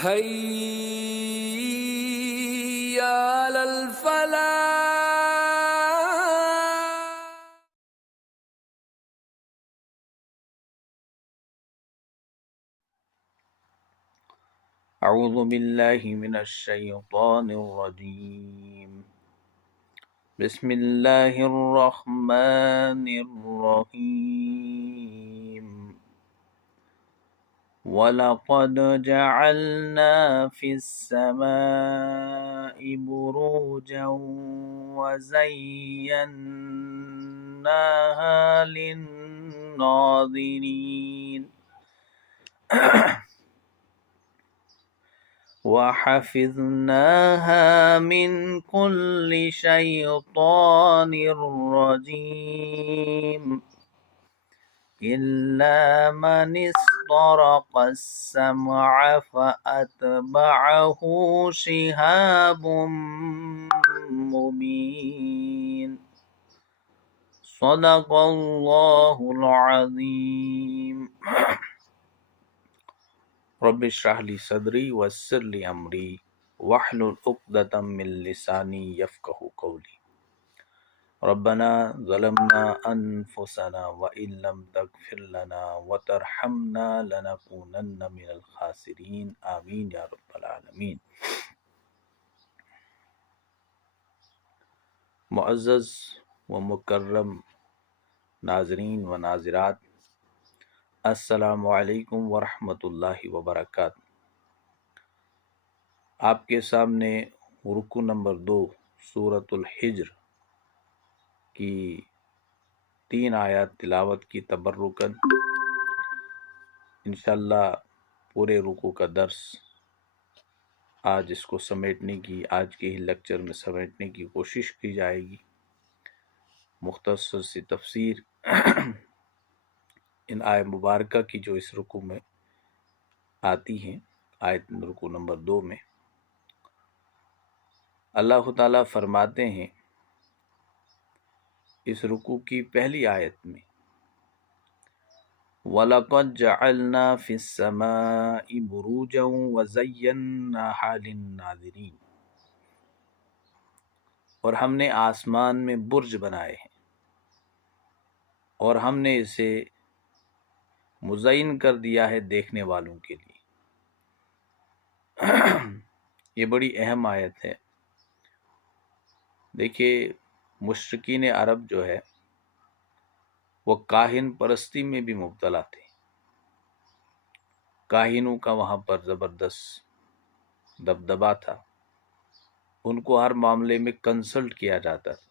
حي على الفلاح. اعوذ باللہ من الشیطان الرجیم بسم اللہ الرحمن الرحیم وَلَقَدْ جَعَلْنَا فِي السَّمَاءِ بُرُوجًا وَزَيَّنَّاهَا لِلنَّاظِرِينَ وَحَفِظْنَاهَا مِنْ كُلِّ شَيْطَانٍ رَجِيمٍ إِلَّا مَنِ اسْتَرَقَ السَّمْعَ فَأَتْبَعَهُ شِهَابٌ مُبِينٌ صدق اللہ العظیم. رب اشرح لی صدری ویسر لی امری واحلل عقدۃ من لسانی یفقہوا قولی. ربنا ظلمنا انفسنا وان لم تغفر لنا وترحمنا لنکونن من الخاسرین. آمین یا رب العالمین. معزز و مکرم ناظرین و ناظرات، السلام علیکم ورحمۃ اللہ وبرکاتہ. آپ کے سامنے رکوع نمبر 2 سورۃ الحجر کی 3 آیات تلاوت کی تبرکاً انشاءاللہ پورے رکوع کا درس آج اس کو سمیٹنے کی، آج کے ہی لیکچر میں سمیٹنے کی کوشش کی جائے گی. مختصر سی تفسیر ان آیت مبارکہ کی جو اس رکوع میں آتی ہیں. آیت رکوع نمبر 2 میں اللہ تعالیٰ فرماتے ہیں اس رکوع کی پہلی آیت میں وَلَقَدْ جَعَلْنَا فِي السَّمَاءِ بُرُوجًا وَزَيَّنَّاهَا لِلنَّاظِرِينَ، اور ہم نے آسمان میں برج بنائے ہیں اور ہم نے اسے مزین کر دیا ہے دیکھنے والوں کے لیے. یہ بڑی اہم آیت ہے. دیکھیے، مشرکین عرب جو ہے وہ کاہن پرستی میں بھی مبتلا تھے. کاہنوں کا وہاں پر زبردست دبدبا تھا. ان کو ہر معاملے میں کنسلٹ کیا جاتا تھا.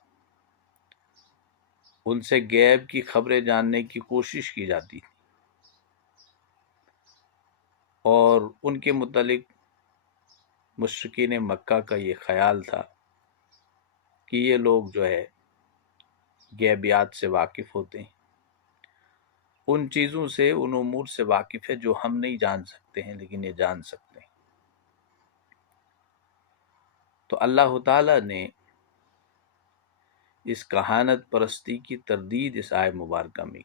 ان سے غیب کی خبریں جاننے کی کوشش کی جاتی تھی، اور ان کے متعلق مشرکین مکہ کا یہ خیال تھا کہ یہ لوگ جو ہے غیبیات سے واقف ہوتے ہیں، ان چیزوں سے، ان امور سے واقف ہے جو ہم نہیں جان سکتے ہیں لیکن یہ جان سکتے ہیں. تو اللہ تعالیٰ نے اس کہانت پرستی کی تردید اس آیت مبارکہ میں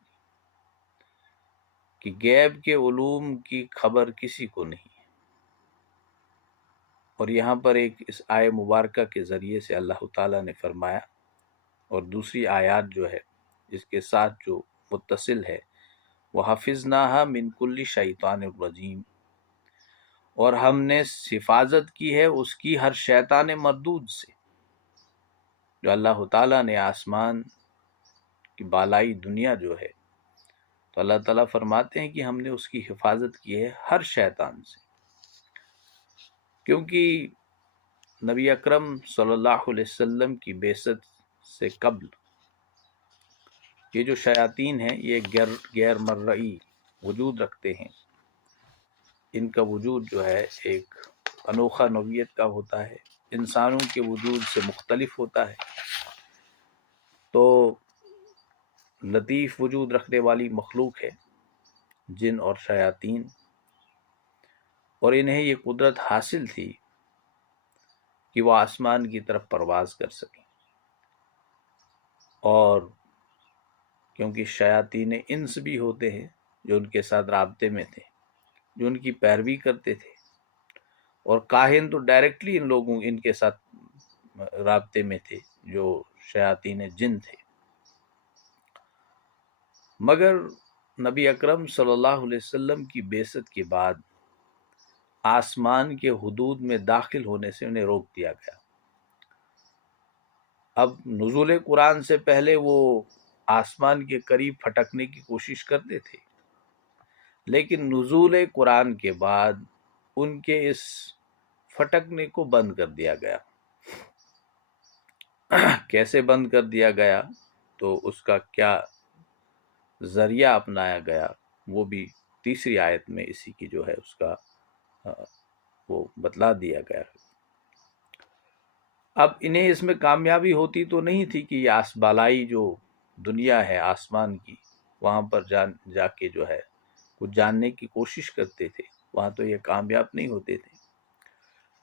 کی کہ غیب کے علوم کی خبر کسی کو نہیں ہے. اور یہاں پر ایک اس آیت مبارکہ کے ذریعے سے اللہ تعالیٰ نے فرمایا، اور دوسری آیات جو ہے اس کے ساتھ جو متصل ہے، وَحَفِظْنَاهَا مِنْ كُلِّ شَيْطَانٍ رَجِيمٍ، اور ہم نے حفاظت کی ہے اس کی ہر شیطان مردود سے. جو اللہ تعالیٰ نے آسمان کی بالائی دنیا جو ہے، تو اللہ تعالیٰ فرماتے ہیں کہ ہم نے اس کی حفاظت کی ہے ہر شیطان سے. کیونکہ نبی اکرم صلی اللہ علیہ وسلم کی بعثت سے قبل یہ جو شیاطین ہیں یہ غیر مرئی وجود رکھتے ہیں. ان کا وجود جو ہے ایک انوکھا نوعیت کا ہوتا ہے، انسانوں کے وجود سے مختلف ہوتا ہے. تو لطیف وجود رکھنے والی مخلوق ہے جن اور شیاطین، اور انہیں یہ قدرت حاصل تھی کہ وہ آسمان کی طرف پرواز کر سکیں. اور کیونکہ شیاطین انس بھی ہوتے ہیں جو ان کے ساتھ رابطے میں تھے، جو ان کی پیروی کرتے تھے، اور کاہن تو ڈائریکٹلی ان کے ساتھ رابطے میں تھے، جو شیاطین جن تھے۔ مگر نبی اکرم صلی اللہ علیہ وسلم کی بعثت کے بعد آسمان کے حدود میں داخل ہونے سے انہیں روک دیا گیا۔ اب نزول قرآن سے پہلے وہ آسمان کے قریب پھٹکنے کی کوشش کرتے تھے، لیکن نزول قرآن کے بعد ان کے اس پھٹکنے کو بند کر دیا گیا۔ کیسے بند کر دیا گیا، تو اس کا کیا ذریعہ اپنایا گیا، وہ بھی تیسری آیت میں اسی کی جو ہے اس کا وہ بتلا دیا گیا۔ اب انہیں اس میں کامیابی ہوتی تو نہیں تھی کہ یہ بالائی جو دنیا ہے آسمان کی، وہاں پر جا کے جو ہے کچھ جاننے کی کوشش کرتے تھے، وہاں تو یہ کامیاب نہیں ہوتے تھے،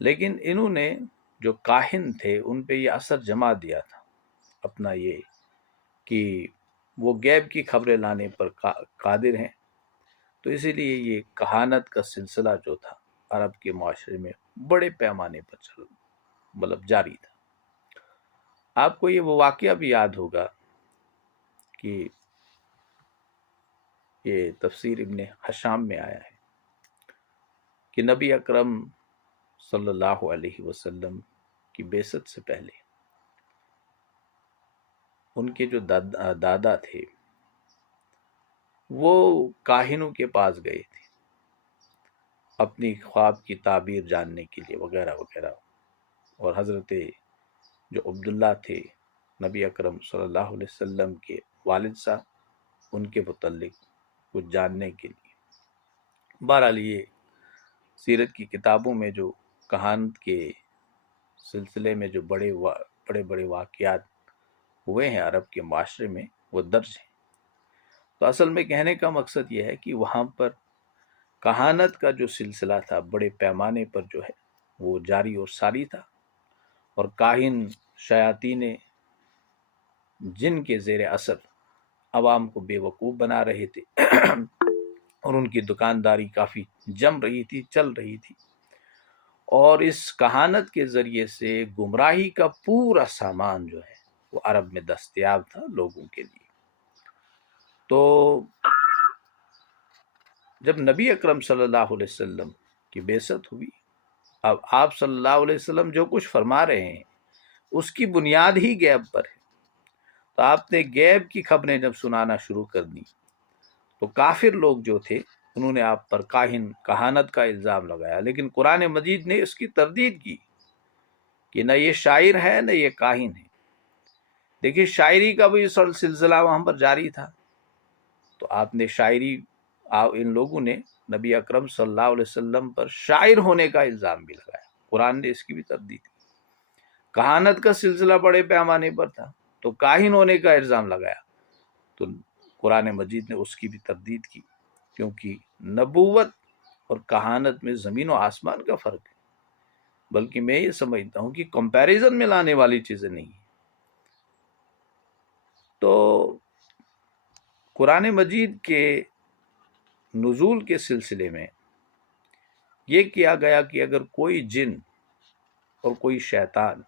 لیکن انہوں نے جو کاہن تھے ان پہ یہ اثر جما دیا تھا اپنا، یہ کہ وہ غیب کی خبریں لانے پر قادر ہیں، تو اسی لیے یہ کہانت کا سلسلہ جو تھا عرب کے معاشرے میں بڑے پیمانے پر جاری تھا۔ آپ کو یہ وہ واقعہ بھی یاد ہوگا کہ یہ تفسیر ابن حشام میں آیا ہے کہ نبی اکرم صلی اللہ علیہ وسلم کی بعثت سے پہلے ان کے جو دادا تھے وہ کاہنوں کے پاس گئے تھے اپنی خواب کی تعبیر جاننے کے لیے وغیرہ وغیرہ، اور حضرت جو عبداللہ تھے نبی اکرم صلی اللہ علیہ وسلم کے والد صاحب، ان کے متعلق کچھ جاننے کے لیے۔ بہرحال یہ سیرت کی کتابوں میں جو کہانت کے سلسلے میں جو بڑے بڑے واقعات ہوئے ہیں عرب کے معاشرے میں، وہ درج ہیں۔ تو اصل میں کہنے کا مقصد یہ ہے کہ وہاں پر کہانت کا جو سلسلہ تھا بڑے پیمانے پر جو ہے وہ جاری اور ساری تھا، اور کاہن شیاطین جن کے زیر اثر عوام کو بے وقوف بنا رہے تھے اور ان کی دکانداری کافی جم رہی تھی، چل رہی تھی، اور اس کہانت کے ذریعے سے گمراہی کا پورا سامان جو ہے وہ عرب میں دستیاب تھا لوگوں کے لیے۔ تو جب نبی اکرم صلی اللہ علیہ وسلم کی بعثت ہوئی، اب آپ صلی اللہ علیہ وسلم جو کچھ فرما رہے ہیں اس کی بنیاد ہی غیب پر ہے، تو آپ نے غیب کی خبریں جب سنانا شروع کر دی تو کافر لوگ جو تھے انہوں نے آپ پر کہانت کا الزام لگایا، لیکن قرآن مجید نے اس کی تردید کی کہ نہ یہ شاعر ہے نہ یہ کاہن ہے۔ دیکھیے شاعری کا بھی سلسلہ وہاں پر جاری تھا، تو آپ نے ان لوگوں نے نبی اکرم صلی اللہ علیہ وسلم پر شاعر ہونے کا الزام بھی لگایا، قرآن نے اس کی بھی تردید کی۔ کہانت کا سلسلہ بڑے پیمانے پر تھا تو کاہن ہونے کا الزام لگایا، تو قرآن مجید نے اس کی بھی تردید کی، کیونکہ نبوت اور کہانت میں زمین و آسمان کا فرق ہے، بلکہ میں یہ سمجھتا ہوں کہ کمپیریزن میں لانے والی چیزیں نہیں ہیں۔ تو قرآن مجید کے نزول کے سلسلے میں یہ کیا گیا کہ اگر کوئی جن اور کوئی شیطان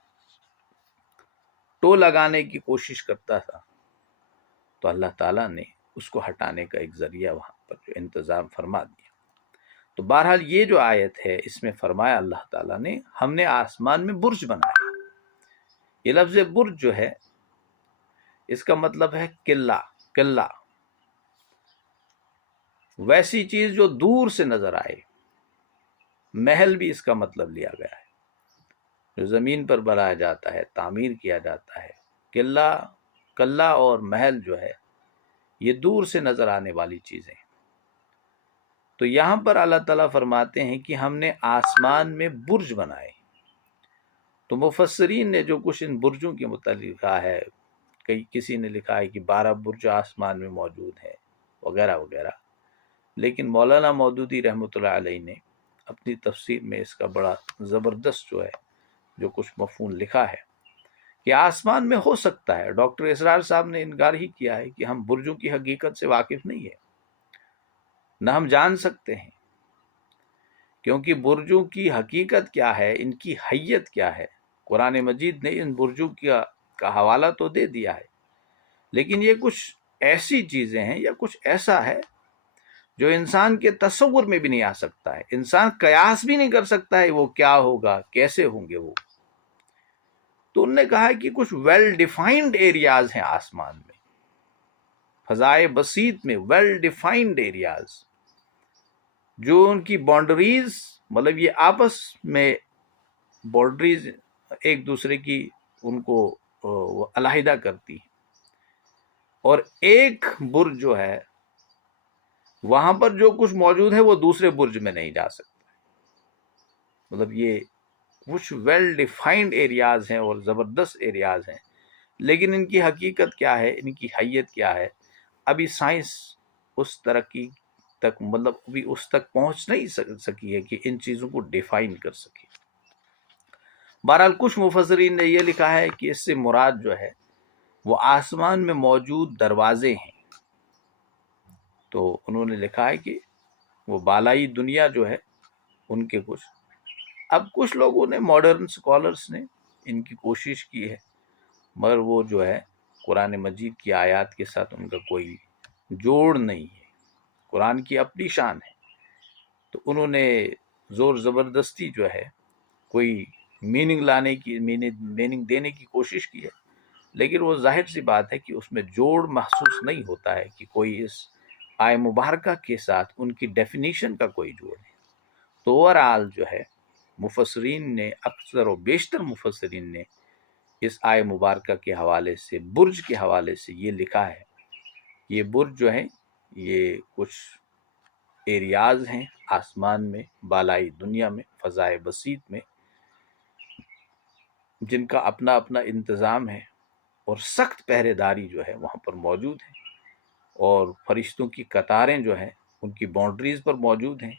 ٹو لگانے کی کوشش کرتا تھا تو اللہ تعالیٰ نے اس کو ہٹانے کا ایک ذریعہ وہاں پر جو انتظام فرما دیا۔ تو بہرحال یہ جو آیت ہے اس میں فرمایا اللہ تعالیٰ نے ہم نے آسمان میں برج بنایا۔ یہ لفظ برج جو ہے اس کا مطلب ہے قلعہ، ویسی چیز جو دور سے نظر آئے۔ محل بھی اس کا مطلب لیا گیا ہے، جو زمین پر بنایا جاتا ہے، تعمیر کیا جاتا ہے۔ قلعہ اور محل جو ہے یہ دور سے نظر آنے والی چیزیں۔ تو یہاں پر اللہ تعالیٰ فرماتے ہیں کہ ہم نے آسمان میں برج بنائے۔ تو مفسرین نے جو کچھ ان برجوں کے متعلق لکھا ہے، کسی نے لکھا ہے کہ 12 برج آسمان میں موجود ہیں وغیرہ وغیرہ، لیکن مولانا مودودی رحمۃ اللہ علیہ نے اپنی تفسیر میں اس کا بڑا زبردست جو کچھ مفہوم لکھا ہے کہ آسمان میں ہو سکتا ہے۔ ڈاکٹر اسرار صاحب نے انکار ہی کیا ہے کہ ہم برجوں کی حقیقت سے واقف نہیں ہیں، نہ ہم جان سکتے ہیں کیونکہ برجوں کی حقیقت کیا ہے، ان کی حیت کیا ہے، قرآن مجید نے ان برجوں کا حوالہ تو دے دیا ہے، لیکن یہ کچھ ایسی چیزیں ہیں یا کچھ ایسا ہے جو انسان کے تصور میں بھی نہیں آ سکتا ہے، انسان قیاس بھی نہیں کر سکتا ہے وہ کیا ہوگا، کیسے ہوں گے وہ۔ تو انہوں نے کہا کہ کچھ ویل ڈیفائنڈ ایریاز ہیں آسمان میں، فضائے بسیط میں ویل ڈیفائنڈ ایریاز، جو ان کی باؤنڈریز مطلب یہ آپس میں باؤنڈریز ایک دوسرے کی ان کو علیحدہ کرتی ہیں، اور ایک برج جو ہے وہاں پر جو کچھ موجود ہے وہ دوسرے برج میں نہیں جا سکتا۔ مطلب یہ کچھ ویل ڈیفائنڈ ایریاز ہیں اور زبردست ایریاز ہیں، لیکن ان کی حقیقت کیا ہے، ان کی حیت کیا ہے، ابھی سائنس اس ترقی تک مطلب ابھی اس تک پہنچ نہیں سکی ہے کہ ان چیزوں کو ڈیفائن کر سکے۔ بہرحال کچھ مفسرین نے یہ لکھا ہے کہ اس سے مراد جو ہے وہ آسمان میں موجود دروازے ہیں۔ تو انہوں نے لکھا ہے کہ وہ بالائی دنیا جو ہے ان کے کچھ، اب کچھ لوگوں نے ماڈرن سکالرز نے ان کی کوشش کی ہے، مگر وہ جو ہے قرآن مجید کی آیات کے ساتھ ان کا کوئی جوڑ نہیں ہے، قرآن کی اپنی شان ہے، تو انہوں نے زور زبردستی جو ہے کوئی میننگ دینے کی کوشش کی ہے، لیکن وہ ظاہر سی بات ہے کہ اس میں جوڑ محسوس نہیں ہوتا ہے کہ کوئی اس آئے مبارکہ کے ساتھ ان کی ڈیفینیشن کا کوئی جوڑ ہے۔ تو اوورآل جو ہے مفسرین نے، اکثر و بیشتر مفسرین نے اس آئے مبارکہ کے حوالے سے، برج کے حوالے سے یہ لکھا ہے، یہ برج جو ہے یہ کچھ ایریاز ہیں آسمان میں، بالائی دنیا میں، فضائے بسیط میں، جن کا اپنا اپنا انتظام ہے، اور سخت پہرے داری جو ہے وہاں پر موجود ہے، اور فرشتوں کی قطاریں جو ہیں ان کی باؤنڈریز پر موجود ہیں،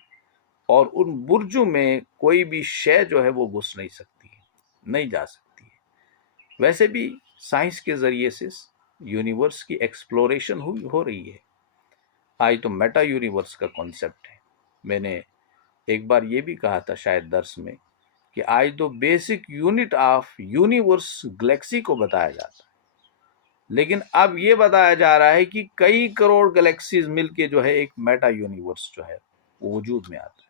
اور ان برجوں میں کوئی بھی شے جو ہے وہ گھس نہیں سکتی ہے، نہیں جا سکتی ہے۔ ویسے بھی سائنس کے ذریعے سے یونیورس کی ایکسپلوریشن ہو رہی ہے، آج تو میٹا یونیورس کا کانسیپٹ ہے۔ میں نے ایک بار یہ بھی کہا تھا شاید درس میں کہ آج تو basic unit of universe Galaxy کو بتایا جاتا ہے، لیکن اب یہ بتایا جا رہا ہے کہ کئی کروڑ گلیکسیز مل کے جو ہے ایک میٹا یونیورس جو ہے وہ وجود میں آتا ہے۔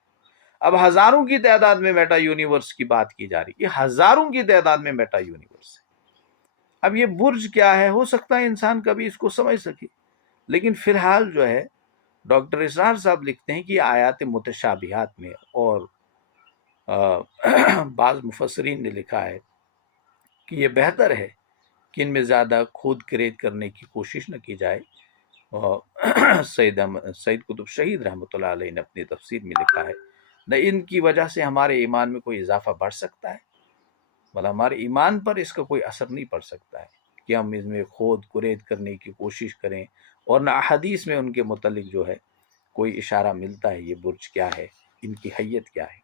اب ہزاروں کی تعداد میں میٹا یونیورس کی بات کی جا رہی ہے، یہ ہزاروں کی تعداد میں میٹا یونیورس ہے۔ اب یہ برج کیا ہے، ہو سکتا ہے انسان کبھی اس کو سمجھ سکے، لیکن فی الحال جو ہے ڈاکٹر اسرار صاحب لکھتے ہیں کہ آیات متشابہات میں، اور بعض مفسرین نے لکھا ہے کہ یہ بہتر ہے کہ ان میں زیادہ کھود کرید کرنے کی کوشش نہ کی جائے۔ سید قطب شہید رحمۃ اللہ علیہ نے اپنی تفسیر میں لکھا ہے، نہ ان کی وجہ سے ہمارے ایمان میں کوئی اضافہ بڑھ سکتا ہے، بلکہ ہمارے ایمان پر اس کا کوئی اثر نہیں پڑ سکتا ہے کہ ہم اس میں کھود کرید کرنے کی کوشش کریں، اور نہ احادیث میں ان کے متعلق جو ہے کوئی اشارہ ملتا ہے یہ برج کیا ہے، ان کی حیت کیا ہے۔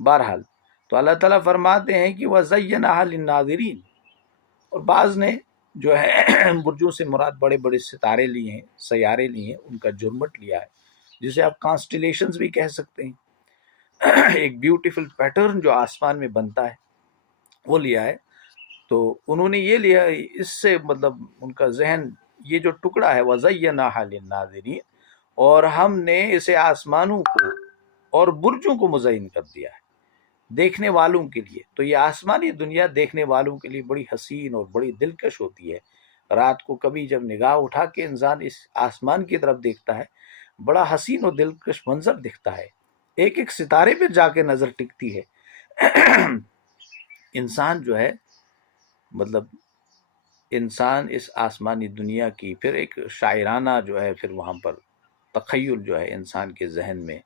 بہرحال تو اللہ تعالیٰ فرماتے ہیں کہ وَزَيَّنَهَا لِلنَّاظِرِينَ، اور بعض نے جو ہے برجوں سے مراد بڑے بڑے ستارے لیے ہیں، سیارے لیے ہیں، ان کا جرمٹ لیا ہے، جسے آپ کانسٹیلیشنز بھی کہہ سکتے ہیں، ایک بیوٹیفل پیٹرن جو آسمان میں بنتا ہے وہ لیا ہے۔ تو انہوں نے یہ لیا، اس سے مطلب ان کا ذہن یہ جو ٹکڑا ہے وَزَيَّنَاهَا لِلنَّاظِرِينَ، اور ہم نے اسے آسمانوں کو اور برجوں کو مزین کر دیا ہے دیکھنے والوں کے لیے۔ تو یہ آسمانی دنیا دیکھنے والوں کے لیے بڑی حسین اور بڑی دلکش ہوتی ہے۔ رات کو کبھی جب نگاہ اٹھا کے انسان اس آسمان کی طرف دیکھتا ہے، بڑا حسین اور دلکش منظر دکھتا ہے، ایک ایک ستارے پہ جا کے نظر ٹکتی ہے۔ انسان جو ہے مطلب انسان اس آسمانی دنیا کی پھر ایک شاعرانہ جو ہے پھر وہاں پر تخیل جو ہے انسان کے ذہن میں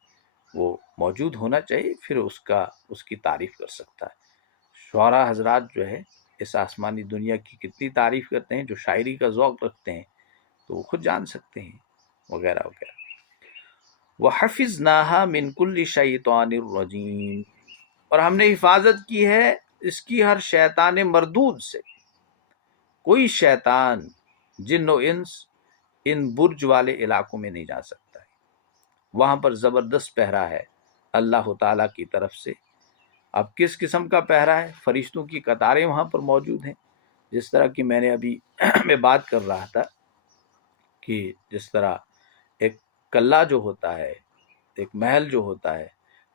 وہ موجود ہونا چاہیے، پھر اس کی تعریف کر سکتا ہے۔ شعراء حضرات جو ہے اس آسمانی دنیا کی کتنی تعریف کرتے ہیں، جو شاعری کا ذوق رکھتے ہیں تو وہ خود جان سکتے ہیں، وغیرہ وغیرہ۔ وَحَفِظْنَاهَا مِنْ كُلِّ شَيْطَانٍ رَجِيمٍ، اور ہم نے حفاظت کی ہے اس کی ہر شیطان مردود سے۔ کوئی شیطان جن و انس ان برج والے علاقوں میں نہیں جا سکتا ہے، وہاں پر زبردست پہرا ہے اللہ تعالیٰ کی طرف سے۔ اب کس قسم کا پہرا ہے؟ فرشتوں کی قطاریں وہاں پر موجود ہیں، جس طرح کی میں نے ابھی میں بات کر رہا تھا کہ جس طرح ایک قلعہ جو ہوتا ہے، ایک محل جو ہوتا ہے،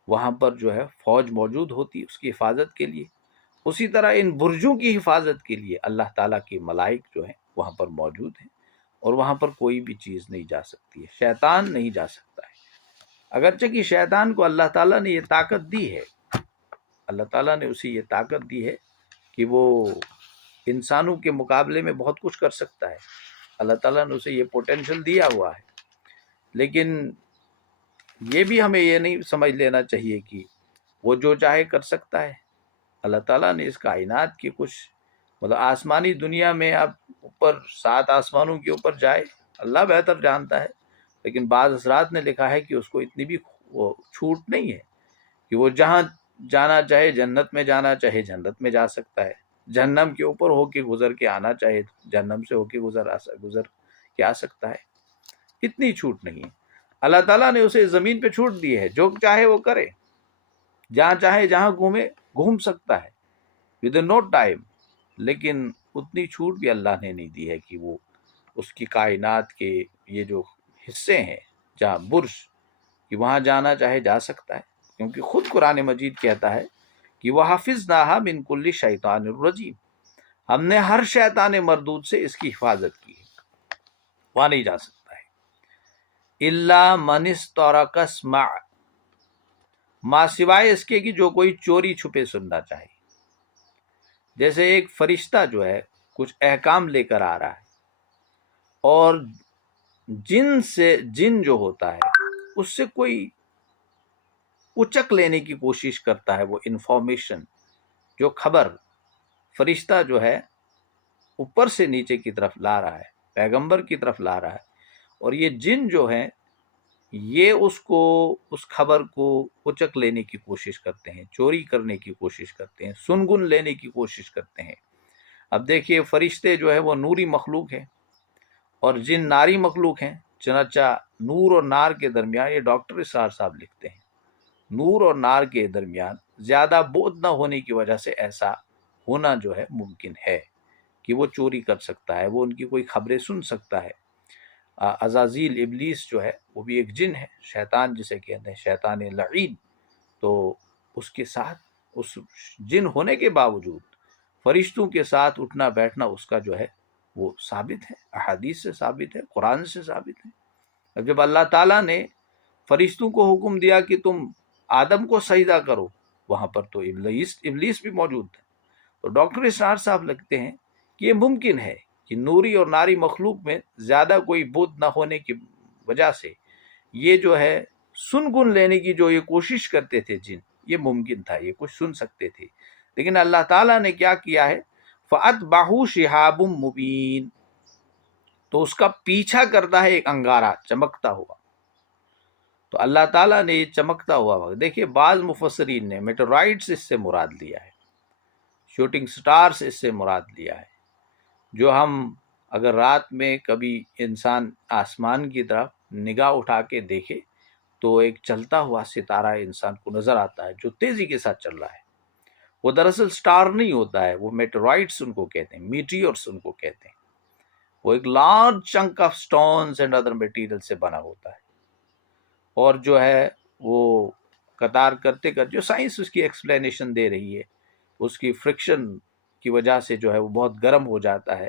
وہاں پر جو ہے فوج موجود ہوتی ہے اس کی حفاظت کے لیے، اسی طرح ان برجوں کی حفاظت کے لیے اللہ تعالیٰ کی ملائک جو ہیں وہاں پر موجود ہیں، اور وہاں پر کوئی بھی چیز نہیں جا سکتی ہے، شیطان نہیں جا سکتا ہے۔ اگرچہ کہ شیطان کو اللہ تعالیٰ نے یہ طاقت دی ہے، اللہ تعالیٰ نے اسے یہ طاقت دی ہے کہ وہ انسانوں کے مقابلے میں بہت کچھ کر سکتا ہے، اللہ تعالیٰ نے اسے یہ پوٹینشل دیا ہوا ہے، لیکن یہ بھی ہمیں یہ نہیں سمجھ لینا چاہیے کہ وہ جو چاہے کر سکتا ہے۔ اللہ تعالیٰ نے اس کائنات کی کچھ مطلب آسمانی دنیا میں اب اوپر 7 آسمانوں کے اوپر جائے، اللہ بہتر جانتا ہے، لیکن بعض حضرات نے لکھا ہے کہ اس کو اتنی بھی وہ چھوٹ نہیں ہے کہ وہ جہاں جانا چاہے، جنت میں جانا چاہے جنت میں جا سکتا ہے، جہنم کے اوپر ہو کے گزر کے آنا چاہے جہنم سے ہو کے گزر کے آ سکتا ہے، اتنی چھوٹ نہیں ہے۔ اللہ تعالیٰ نے اسے زمین پہ چھوٹ دی ہے، جو چاہے وہ کرے، جہاں چاہے جہاں گھومے گھوم سکتا ہے ود نو ٹائم، لیکن اتنی چھوٹ بھی اللہ نے نہیں دی ہے کہ وہ اس کی کائنات کے یہ جو حصے ہیں جہاں برج، کہ وہاں جانا چاہے جا سکتا ہے، کیونکہ خود قرآن مجید کہتا ہے کہ وَحَفِظْنَاهَا مِن كُلِّ شَيْطَانٍ رَجِيمٍ، ہم نے ہر شیطان مردود سے اس کی حفاظت کی ہے، وہاں نہیں جا سکتا ہے۔ إِلَّا مَنِ اسْتَرَقَ اسْمَعَ، ما سوائے اس کے کہ جو کوئی چوری چھپے سننا چاہے، جیسے ایک فرشتہ جو ہے کچھ احکام لے کر آ رہا ہے، اور جن جو ہوتا ہے اس سے کوئی اچک لینے کی کوشش کرتا ہے، وہ انفارمیشن جو خبر فرشتہ جو ہے اوپر سے نیچے کی طرف لا رہا ہے، پیغمبر کی طرف لا رہا ہے، اور یہ جن جو ہیں یہ اس خبر کو اچک لینے کی کوشش کرتے ہیں، چوری کرنے کی کوشش کرتے ہیں، سنگن لینے کی کوشش کرتے ہیں۔ اب دیکھیے فرشتے جو ہے وہ نوری مخلوق ہیں اور جن ناری مخلوق ہیں، چنانچہ نور اور نار کے درمیان، یہ ڈاکٹر اسرار صاحب لکھتے ہیں، نور اور نار کے درمیان زیادہ بعد نہ ہونے کی وجہ سے ایسا ہونا جو ہے ممکن ہے کہ وہ چوری کر سکتا ہے، وہ ان کی کوئی خبریں سن سکتا ہے۔ عزازیل ابلیس جو ہے وہ بھی ایک جن ہے، شیطان جسے کہتے ہیں، شیطان لعین، تو اس کے ساتھ اس جن ہونے کے باوجود فرشتوں کے ساتھ اٹھنا بیٹھنا اس کا جو ہے وہ ثابت ہے، احادیث سے ثابت ہے، قرآن سے ثابت ہے۔ اب جب اللہ تعالیٰ نے فرشتوں کو حکم دیا کہ تم آدم کو سجدہ کرو، وہاں پر تو ابلیس بھی موجود تھا، تو ڈاکٹر اسرار صاحب لکھتے ہیں کہ یہ ممکن ہے کہ نوری اور ناری مخلوق میں زیادہ کوئی بدھ نہ ہونے کی وجہ سے یہ جو ہے سن گن لینے کی جو یہ کوشش کرتے تھے جن، یہ ممکن تھا، یہ کچھ سن سکتے تھے، لیکن اللہ تعالیٰ نے کیا کیا ہے، فَأَتْبَعُوا شِهَابٌ مُبِينٌ، تو اس کا پیچھا کرتا ہے ایک انگارہ چمکتا ہوا۔ تو اللہ تعالیٰ نے یہ چمکتا ہوا وقت، دیکھیے بعض مفسرین نے میٹرائٹس اس سے مراد لیا ہے، شوٹنگ سٹارز اس سے مراد لیا ہے، جو ہم اگر رات میں کبھی انسان آسمان کی طرف نگاہ اٹھا کے دیکھے تو ایک چلتا ہوا ستارہ انسان کو نظر آتا ہے جو تیزی کے ساتھ چل رہا ہے، وہ دراصل سٹار نہیں ہوتا ہے، وہ میٹرائٹس ان کو کہتے ہیں، میٹیورس ان کو کہتے ہیں، وہ ایک large chunk of stones and other material سے بنا ہوتا ہے، اور جو ہے وہ قطار کرتے کرتے، جو سائنس اس کی ایکسپلینیشن دے رہی ہے، اس کی فرکشن کی وجہ سے جو ہے وہ بہت گرم ہو جاتا ہے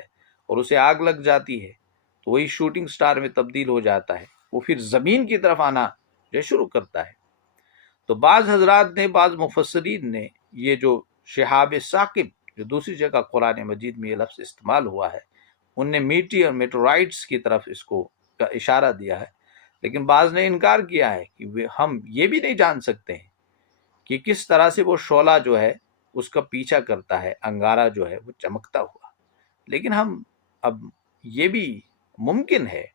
اور اسے آگ لگ جاتی ہے، تو وہی شوٹنگ سٹار میں تبدیل ہو جاتا ہے، وہ پھر زمین کی طرف آنا جو شروع کرتا ہے۔ تو بعض حضرات نے، بعض مفسرین نے یہ جو شہاب ثاقب، جو دوسری جگہ قرآن مجید میں یہ لفظ استعمال ہوا ہے، ان نے میٹی اور میٹورائٹس کی طرف اس کو کا اشارہ دیا ہے، لیکن بعض نے انکار کیا ہے کہ ہم یہ بھی نہیں جان سکتے ہیں کہ کس طرح سے وہ شعلہ جو ہے اس کا پیچھا کرتا ہے، انگارہ جو ہے وہ چمکتا ہوا، لیکن ہم اب یہ بھی ممکن ہے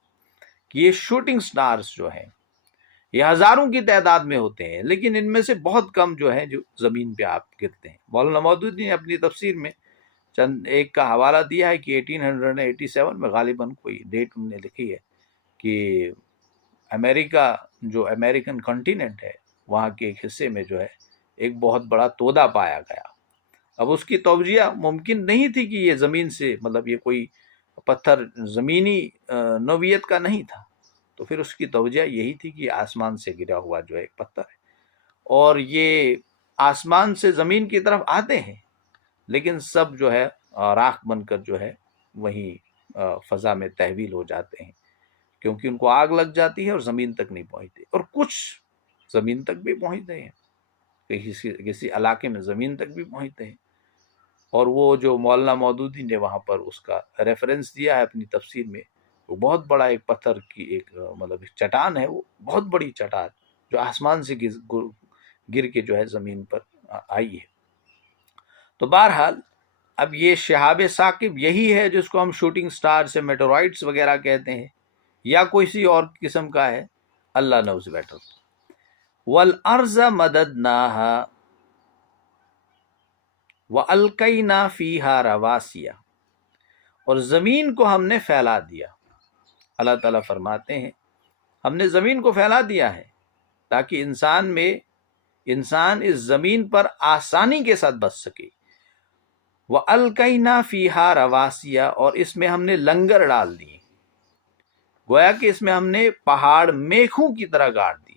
کہ یہ شوٹنگ سٹارز جو ہیں یہ ہزاروں کی تعداد میں ہوتے ہیں، لیکن ان میں سے بہت کم جو ہیں جو زمین پہ آپ گرتے ہیں۔ مولانا مودودی نے اپنی تفسیر میں چند ایک کا حوالہ دیا ہے کہ 1887 میں غالباً کوئی ڈیٹ انہوں نے لکھی ہے کہ امریکہ جو امریکن کنٹیننٹ ہے وہاں کے ایک حصے میں جو ہے ایک بہت بڑا تودا پایا گیا۔ اب اس کی توجیہ ممکن نہیں تھی کہ یہ زمین سے، مطلب یہ کوئی پتھر زمینی نوعیت کا نہیں تھا، تو پھر اس کی توجیہ یہی تھی کہ آسمان سے گرا ہوا جو ہے ایک پتھر ہے، اور یہ آسمان سے زمین کی طرف آتے ہیں لیکن سب جو ہے راکھ بن کر جو ہے وہیں فضا میں تحویل ہو جاتے ہیں، کیونکہ ان کو آگ لگ جاتی ہے اور زمین تک نہیں پہنچتے، اور کچھ زمین تک بھی پہنچتے ہیں، کسی علاقے میں زمین تک بھی پہنچتے ہیں۔ اور وہ جو مولانا مودودی نے وہاں پر اس کا ریفرنس دیا ہے اپنی تفسیر میں، وہ بہت بڑا ایک پتھر کی ایک مطلب ایک چٹان ہے، وہ بہت بڑی چٹان جو آسمان سے گر کے جو ہے زمین پر آئی ہے۔ تو بہرحال اب یہ شہاب ثاقب یہی ہے جس کو ہم شوٹنگ سٹار سے میٹورائٹس وغیرہ کہتے ہیں، یا کوئی سی اور قسم کا ہے، اللہ نوز بیٹر۔ والارض مددناها وَأَلْقَيْنَا فِيهَا رَوَاسِيَ، اور زمین کو ہم نے پھیلا دیا۔ اللہ تعالیٰ فرماتے ہیں ہم نے زمین کو پھیلا دیا ہے تاکہ انسان اس زمین پر آسانی کے ساتھ بچ سکے۔ وَأَلْقَيْنَا فِيهَا رَوَاسِيَ، اور اس میں ہم نے لنگر ڈال دیے، گویا کہ اس میں ہم نے پہاڑ میخوں کی طرح گاڑ دیے۔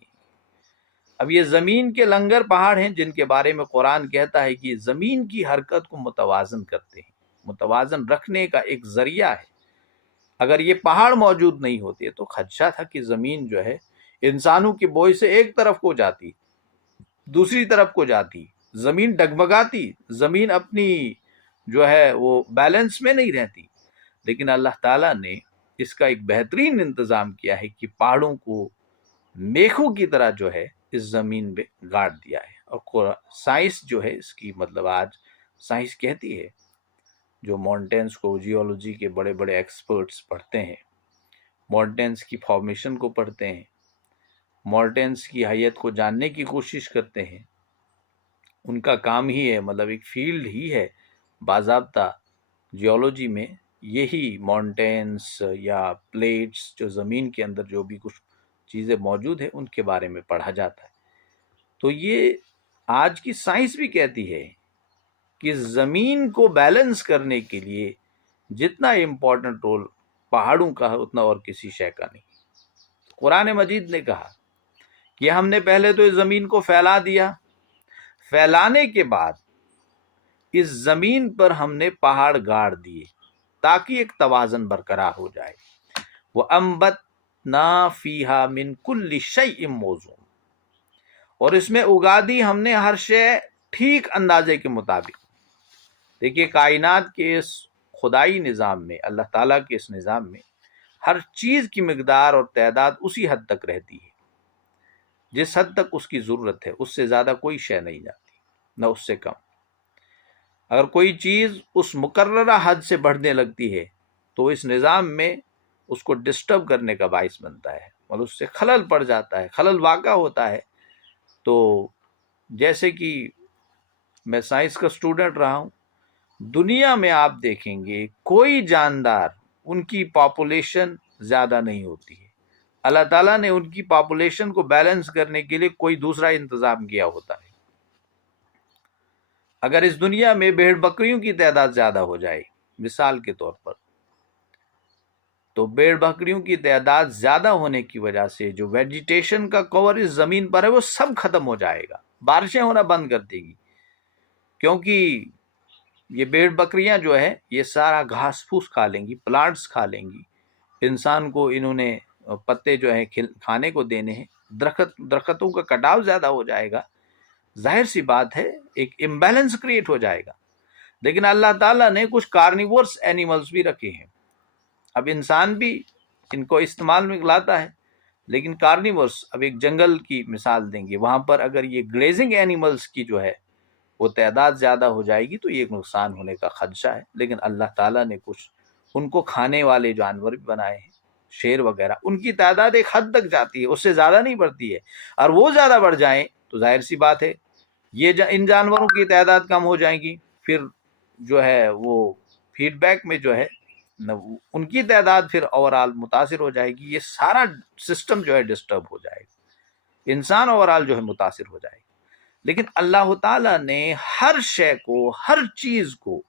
اب یہ زمین کے لنگر پہاڑ ہیں جن کے بارے میں قرآن کہتا ہے کہ یہ زمین کی حرکت کو متوازن کرتے ہیں، متوازن رکھنے کا ایک ذریعہ ہے۔ اگر یہ پہاڑ موجود نہیں ہوتے تو خدشہ تھا کہ زمین جو ہے انسانوں کے بوجھ سے ایک طرف کو جاتی، دوسری طرف کو جاتی، زمین ڈگمگاتی، زمین اپنی جو ہے وہ بیلنس میں نہیں رہتی۔ لیکن اللہ تعالیٰ نے اس کا ایک بہترین انتظام کیا ہے کہ پہاڑوں کو میخوں کی طرح جو ہے اس زمین پہ گاڑ دیا ہے۔ اور سائنس جو ہے اس کی مطلب آج سائنس کہتی ہے، جو ماؤنٹینز کو جیولوجی کے بڑے بڑے ایکسپرٹس پڑھتے ہیں، ماؤنٹینز کی فارمیشن کو پڑھتے ہیں، ماؤنٹینز کی حیت کو جاننے کی کوشش کرتے ہیں، ان کا کام ہی ہے، مطلب ایک فیلڈ ہی ہے باضابطہ جیولوجی میں، یہی ماؤنٹینز یا پلیٹس جو زمین کے اندر جو بھی کچھ چیزیں موجود ہیں ان کے بارے میں پڑھا جاتا ہے۔ تو یہ آج کی سائنس بھی کہتی ہے کہ زمین کو بیلنس کرنے کے لیے جتنا امپورٹنٹ رول پہاڑوں کا ہے اتنا اور کسی شے کا نہیں۔ قرآن مجید نے کہا کہ ہم نے پہلے تو اس زمین کو پھیلا دیا، پھیلانے کے بعد اس زمین پر ہم نے پہاڑ گاڑ دیے تاکہ ایک توازن برقرار ہو جائے۔ وَأَنبَتْنَا فِيهَا مِن كُلِّ شَيْءٍ مَّوْزُونٍ، اور اس میں اگا دی ہم نے ہر شے ٹھیک اندازے کے مطابق۔ دیکھیے کائنات کے اس خدائی نظام میں، اللہ تعالیٰ کے اس نظام میں ہر چیز کی مقدار اور تعداد اسی حد تک رہتی ہے، جس حد تک اس کی ضرورت ہے، اس سے زیادہ کوئی شے نہیں جاتی، نہ اس سے کم۔ اگر کوئی چیز اس مقررہ حد سے بڑھنے لگتی ہے تو اس نظام میں اس کو ڈسٹرب کرنے کا باعث بنتا ہے، اور اس سے خلل پڑ جاتا ہے، خلل واقع ہوتا ہے۔ تو جیسے کہ میں سائنس کا اسٹوڈنٹ رہا ہوں، دنیا میں آپ دیکھیں گے کوئی جاندار ان کی پاپولیشن زیادہ نہیں ہوتی ہے، اللہ تعالیٰ نے ان کی پاپولیشن کو بیلنس کرنے کے لیے کوئی دوسرا انتظام کیا ہوتا ہے۔ اگر اس دنیا میں بھیڑ بکریوں کی تعداد زیادہ ہو جائے مثال کے طور پر، تو بھیڑ بکریوں کی تعداد زیادہ ہونے کی وجہ سے جو ویجیٹیشن کا کور اس زمین پر ہے وہ سب ختم ہو جائے گا، بارشیں ہونا بند کر دے گی، کیونکہ یہ بھیڑ بکریاں جو ہے یہ سارا گھاس پھوس کھا لیں گی، پلانٹس کھا لیں گی، انسان کو انہوں نے پتے جو ہیں کھانے کو دینے ہیں، درختوں کا کٹاؤ زیادہ ہو جائے گا، ظاہر سی بات ہے ایک امبیلنس کریٹ ہو جائے گا۔ لیکن اللہ تعالیٰ نے کچھ کارنیورس اینیملز بھی رکھے ہیں، اب انسان بھی ان کو استعمال میں لاتا ہے، لیکن کارنیورس، اب ایک جنگل کی مثال دیں گے، وہاں پر اگر یہ گلیزنگ اینیملز کی جو ہے وہ تعداد زیادہ ہو جائے گی تو یہ ایک نقصان ہونے کا خدشہ ہے۔ لیکن اللہ تعالیٰ نے کچھ ان کو کھانے والے جانور بھی بنائے ہیں، شیر وغیرہ، ان کی تعداد ایک حد تک جاتی ہے، اس سے زیادہ نہیں بڑھتی ہے، اور وہ زیادہ بڑھ جائیں تو ظاہر سی بات ہے یہ ان جانوروں کی تعداد کم ہو جائیں گی، پھر جو ہے وہ فیڈ بیک میں جو ہے ان کی تعداد پھر اوورآل متاثر ہو جائے گی، یہ سارا سسٹم جو ہے ڈسٹرب ہو جائے گا۔ انسان اوورال جو ہے متاثر ہو جائے گا۔ لیکن اللہ تعالیٰ نے ہر شے کو، ہر چیز کو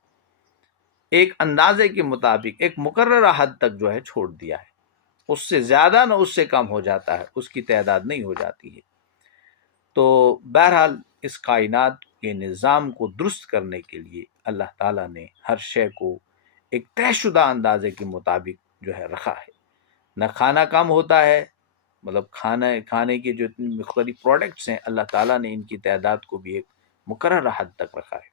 ایک اندازے کے مطابق ایک مقررہ حد تک جو ہے چھوڑ دیا ہے، اس سے زیادہ نہ اس سے کم ہو جاتا ہے، اس کی تعداد نہیں ہو جاتی ہے۔ تو بہرحال اس کائنات کے نظام کو درست کرنے کے لیے اللہ تعالیٰ نے ہر شے کو ایک طے شدہ اندازے کے مطابق جو ہے رکھا ہے۔ نہ کھانا کم ہوتا ہے، مطلب کھانے کے جو مختلف پروڈکٹس ہیں اللہ تعالیٰ نے ان کی تعداد کو بھی ایک مقررہ حد تک رکھا ہے۔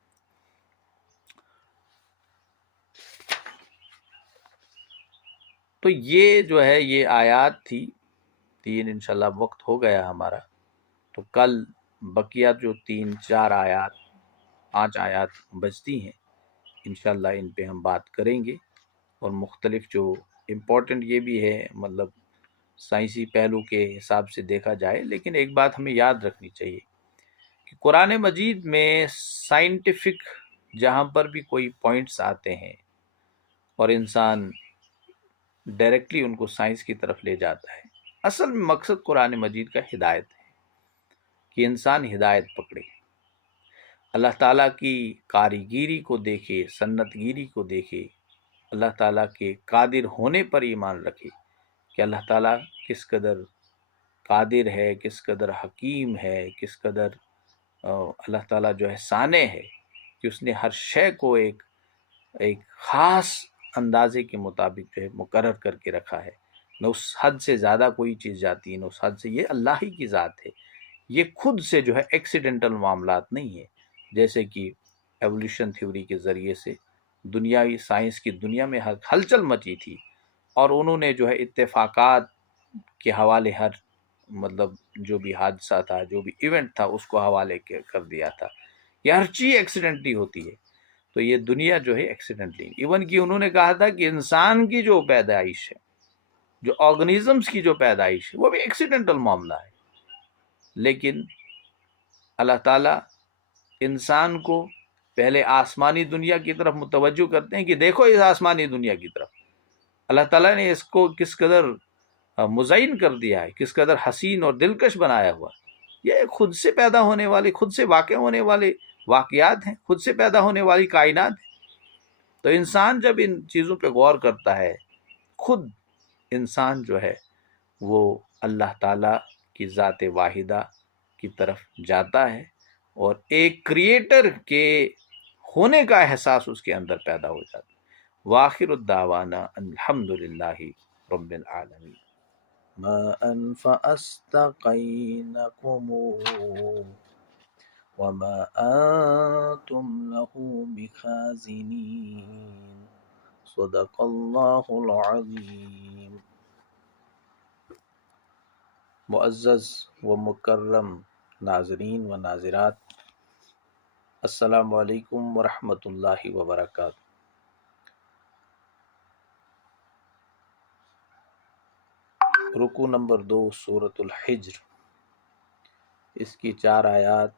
تو یہ جو ہے یہ آیات تھی 3، انشاءاللہ وقت ہو گیا ہمارا، تو کل بقیہ جو 3-4 آیات 5 آیات بچتی ہیں انشاءاللہ ان پہ ہم بات کریں گے، اور مختلف جو امپورٹنٹ یہ بھی ہے، مطلب سائنسی پہلو کے حساب سے دیکھا جائے، لیکن ایک بات ہمیں یاد رکھنی چاہیے کہ قرآن مجید میں سائنٹیفک جہاں پر بھی کوئی پوائنٹس آتے ہیں اور انسان ڈائریکٹلی ان کو سائنس کی طرف لے جاتا ہے، اصل میں مقصد قرآن مجید کا ہدایت ہے کہ انسان ہدایت پکڑے، اللہ تعالیٰ کی کاریگری کو دیکھے، سنت گیری کو دیکھے، اللہ تعالیٰ کے قادر ہونے پر ایمان رکھے کہ اللہ تعالیٰ کس قدر قادر ہے، کس قدر حکیم ہے، کس قدر اللہ تعالیٰ جو ہے سانع ہے، کہ اس نے ہر شے کو ایک خاص اندازے کے مطابق جو ہے مقرر کر کے رکھا ہے، نہ اس حد سے زیادہ کوئی چیز جاتی ہے نہ اس حد سے۔ یہ اللہ ہی کی ذات ہے، یہ خود سے جو ہے ایکسیڈنٹل معاملات نہیں ہے، جیسے کہ ایولیوشن تھیوری کے ذریعے سے دنیاوی سائنس کی دنیا میں ہلچل مچی تھی، اور انہوں نے جو ہے اتفاقات کے حوالے ہر مطلب جو بھی حادثہ تھا، جو بھی ایونٹ تھا، اس کو حوالے کر دیا تھا۔ یہ ہر چیز ایکسیڈنٹلی ہوتی ہے، تو یہ دنیا جو ہے ایکسیڈنٹلی، ایون کہ انہوں نے کہا تھا کہ انسان کی جو پیدائش ہے، جو آرگنیزمز کی جو پیدائش ہے، وہ بھی ایکسیڈنٹل معاملہ ہے، لیکن اللہ تعالیٰ انسان کو پہلے آسمانی دنیا کی طرف متوجہ کرتے ہیں کہ دیکھو اس آسمانی دنیا کی طرف، اللہ تعالیٰ نے اس کو کس قدر مزین کر دیا ہے، کس قدر حسین اور دلکش بنایا ہوا۔ یہ خود سے پیدا ہونے والے، خود سے واقع ہونے والے واقعات ہیں، خود سے پیدا ہونے والی کائنات ہیں۔ تو انسان جب ان چیزوں پہ غور کرتا ہے، خود انسان جو ہے وہ اللہ تعالیٰ کی ذات واحدہ کی طرف جاتا ہے، اور ایک کریٹر کے ہونے کا احساس اس کے اندر پیدا ہو جاتا ہے۔ وآخر الدعوانا الحمدللہ رب العالمین۔ ما فأستقینکم وما أنتم له بخازنین، صدق اللہ العظیم۔ معزز و مکرم ناظرین و ناظرات، السلام علیکم ورحمۃ اللہ وبرکاتہ۔ رکوع نمبر 2 سورۃ الحجر، اس کی 4 آیات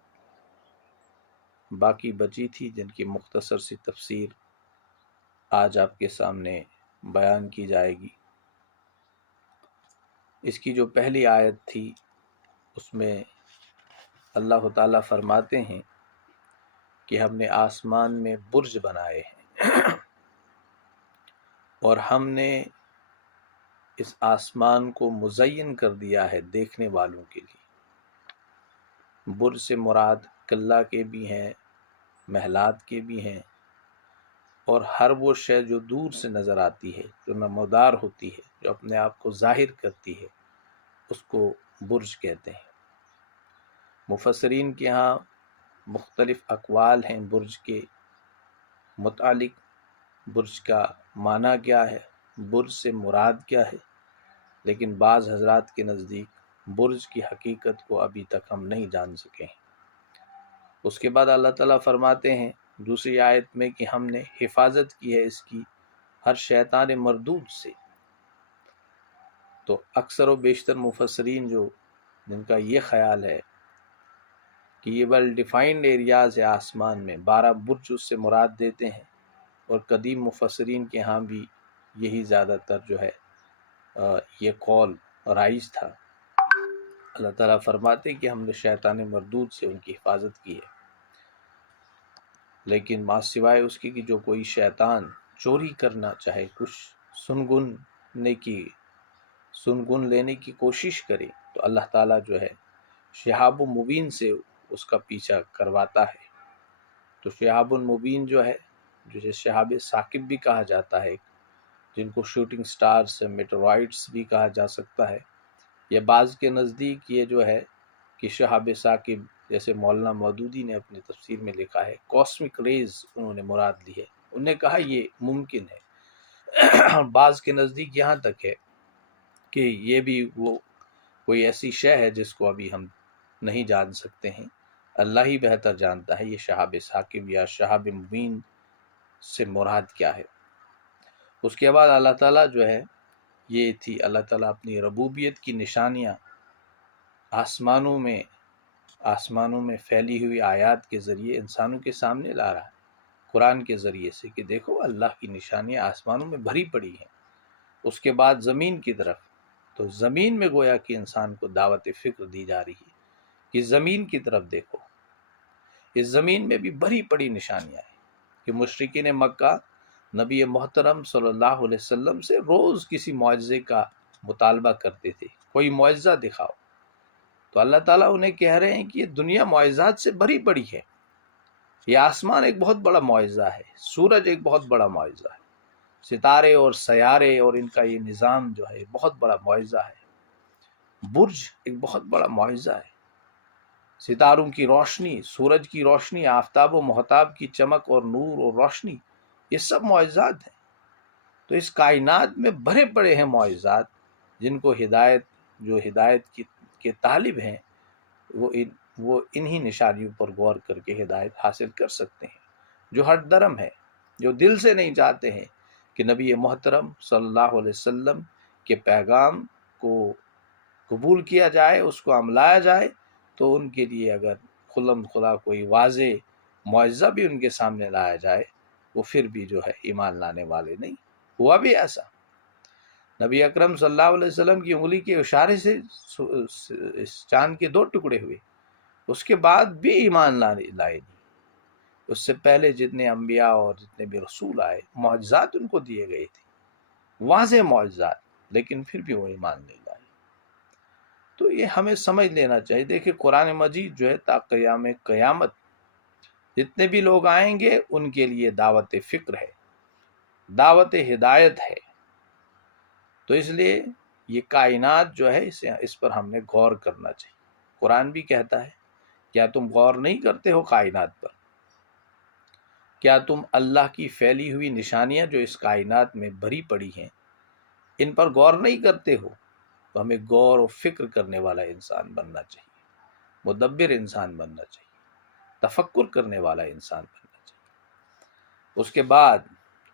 باقی بچی تھی جن کی مختصر سی تفسیر آج آپ کے سامنے بیان کی جائے گی۔ اس کی جو پہلی آیت تھی اس میں اللہ تعالیٰ فرماتے ہیں کہ ہم نے آسمان میں برج بنائے ہیں اور ہم نے اس آسمان کو مزین کر دیا ہے دیکھنے والوں کے لیے۔ برج سے مراد قلعہ کے بھی ہیں، محلات کے بھی ہیں، اور ہر وہ شے جو دور سے نظر آتی ہے، جو نمودار ہوتی ہے، جو اپنے آپ کو ظاہر کرتی ہے، اس کو برج کہتے ہیں۔ مفسرین کے ہاں مختلف اقوال ہیں برج کے متعلق، برج کا معنی کیا ہے، برج سے مراد کیا ہے، لیکن بعض حضرات کے نزدیک برج کی حقیقت کو ابھی تک ہم نہیں جان سکے ہیں۔ اس کے بعد اللہ تعالیٰ فرماتے ہیں دوسری آیت میں کہ ہم نے حفاظت کی ہے اس کی ہر شیطان مردود سے۔ تو اکثر و بیشتر مفسرین جن کا یہ خیال ہے کہ یہ ویل ڈیفائنڈ ایریاز ہے آسمان میں، 12 برج اس سے مراد دیتے ہیں، اور قدیم مفسرین کے ہاں بھی یہی زیادہ تر جو ہے یہ قول رائج تھا۔ اللہ تعالیٰ فرماتے ہیں کہ ہم نے شیطان مردود سے ان کی حفاظت کی ہے، لیکن ماں سوائے اس کی کہ جو کوئی شیطان چوری کرنا چاہے، کچھ سنگن لینے کی کوشش کرے، تو اللہ تعالیٰ جو ہے شہاب مبین سے اس کا پیچھا کرواتا ہے۔ تو شہاب المبین جو ہے، جسے شہاب ثاقب بھی کہا جاتا ہے، جن کو شوٹنگ سٹارز سے میٹرائٹس بھی کہا جا سکتا ہے، یا بعض کے نزدیک یہ جو ہے کہ شہاب ثاقب، جیسے مولانا مودودی نے اپنی تفسیر میں لکھا ہے، کاسمک ریز انہوں نے مراد لی ہے۔ انہوں نے کہا یہ ممکن ہے۔ بعض کے نزدیک یہاں تک ہے کہ یہ بھی وہ کوئی ایسی شے ہے جس کو ابھی ہم نہیں جان سکتے ہیں، اللہ ہی بہتر جانتا ہے یہ شہاب ثاقب یا شہاب مبین سے مراد کیا ہے۔ اس کے بعد اللہ تعالیٰ جو ہے، یہ تھی اللہ تعالیٰ اپنی ربوبیت کی نشانیاں آسمانوں میں پھیلی ہوئی آیات کے ذریعے انسانوں کے سامنے لا رہا ہے، قرآن کے ذریعے سے، کہ دیکھو اللہ کی نشانیاں آسمانوں میں بھری پڑی ہیں۔ اس کے بعد زمین کی طرف، تو زمین میں گویا کہ انسان کو دعوت فکر دی جا رہی ہے کہ زمین کی طرف دیکھو، اس زمین میں بھی بھری پڑی نشانیاں ہیں کہ مشرکین مکہ نبی محترم صلی اللہ علیہ وسلم سے روز کسی معجزے کا مطالبہ کرتے تھے، کوئی معجزہ دکھاؤ۔ تو اللہ تعالیٰ انہیں کہہ رہے ہیں کہ یہ دنیا معجزات سے بھری پڑی ہے، یہ آسمان ایک بہت بڑا معجزہ ہے، سورج ایک بہت بڑا معجزہ ہے، ستارے اور سیارے اور ان کا یہ نظام جو ہے بہت بڑا معجزہ ہے، برج ایک بہت بڑا معجزہ ہے، ستاروں کی روشنی، سورج کی روشنی، آفتاب و مہتاب کی چمک اور نور اور روشنی، یہ سب معجزات ہیں۔ تو اس کائنات میں بھرے پڑے ہیں معجزات، جن کو جو ہدایت کے طالب ہیں وہ انہی نشانیوں پر غور کر کے ہدایت حاصل کر سکتے ہیں۔ جو ہر درم ہے، جو دل سے نہیں چاہتے ہیں کہ نبی محترم صلی اللہ علیہ وسلم کے پیغام کو قبول کیا جائے، اس کو عملایا جائے، تو ان کے لیے اگر خلم خلا کوئی واضح معجزہ بھی ان کے سامنے لایا جائے، وہ پھر بھی جو ہے ایمان لانے والے نہیں۔ ہوا بھی ایسا، نبی اکرم صلی اللہ علیہ وسلم کی انگلی کے اشارے سے اس چاند کے 2 ٹکڑے ہوئے، اس کے بعد بھی ایمان لائے نہیں۔ اس سے پہلے جتنے انبیاء اور جتنے بھی رسول آئے، معجزات ان کو دیے گئے تھے، واضح معجزات، لیکن پھر بھی وہ ایمان نہیں لائے۔ تو یہ ہمیں سمجھ لینا چاہیے۔ دیکھیں قرآن مجید جو ہے تا قیام قیامت جتنے بھی لوگ آئیں گے ان کے لیے دعوت فکر ہے، دعوت ہدایت ہے۔ تو اس لیے یہ کائنات جو ہے اس پر ہم نے غور کرنا چاہیے۔ قرآن بھی کہتا ہے، کیا تم غور نہیں کرتے ہو کائنات پر؟ کیا تم اللہ کی پھیلی ہوئی نشانیاں جو اس کائنات میں بھری پڑی ہیں، ان پر غور نہیں کرتے ہو؟ تو ہمیں غور و فکر کرنے والا انسان بننا چاہیے، مدبر انسان بننا چاہیے، تفکر کرنے والا انسان بننا چاہیے۔ اس کے بعد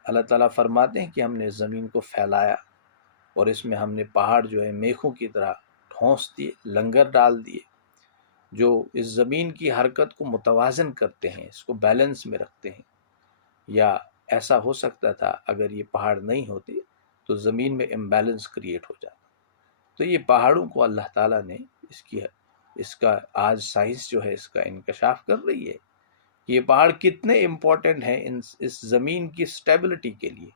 اللہ تعالیٰ فرماتے ہیں کہ ہم نے زمین کو پھیلایا اور اس میں ہم نے پہاڑ جو ہے میخوں کی طرح ٹھونس دیے، لنگر ڈال دیے، جو اس زمین کی حرکت کو متوازن کرتے ہیں، اس کو بیلنس میں رکھتے ہیں۔ یا ایسا ہو سکتا تھا اگر یہ پہاڑ نہیں ہوتے تو زمین میں امبیلنس کریٹ ہو جاتا۔ تو یہ پہاڑوں کو اللہ تعالیٰ نے اس کا آج سائنس جو ہے اس کا انکشاف کر رہی ہے کہ یہ پہاڑ کتنے امپورٹنٹ ہیں اس زمین کی سٹیبلٹی کے لیے۔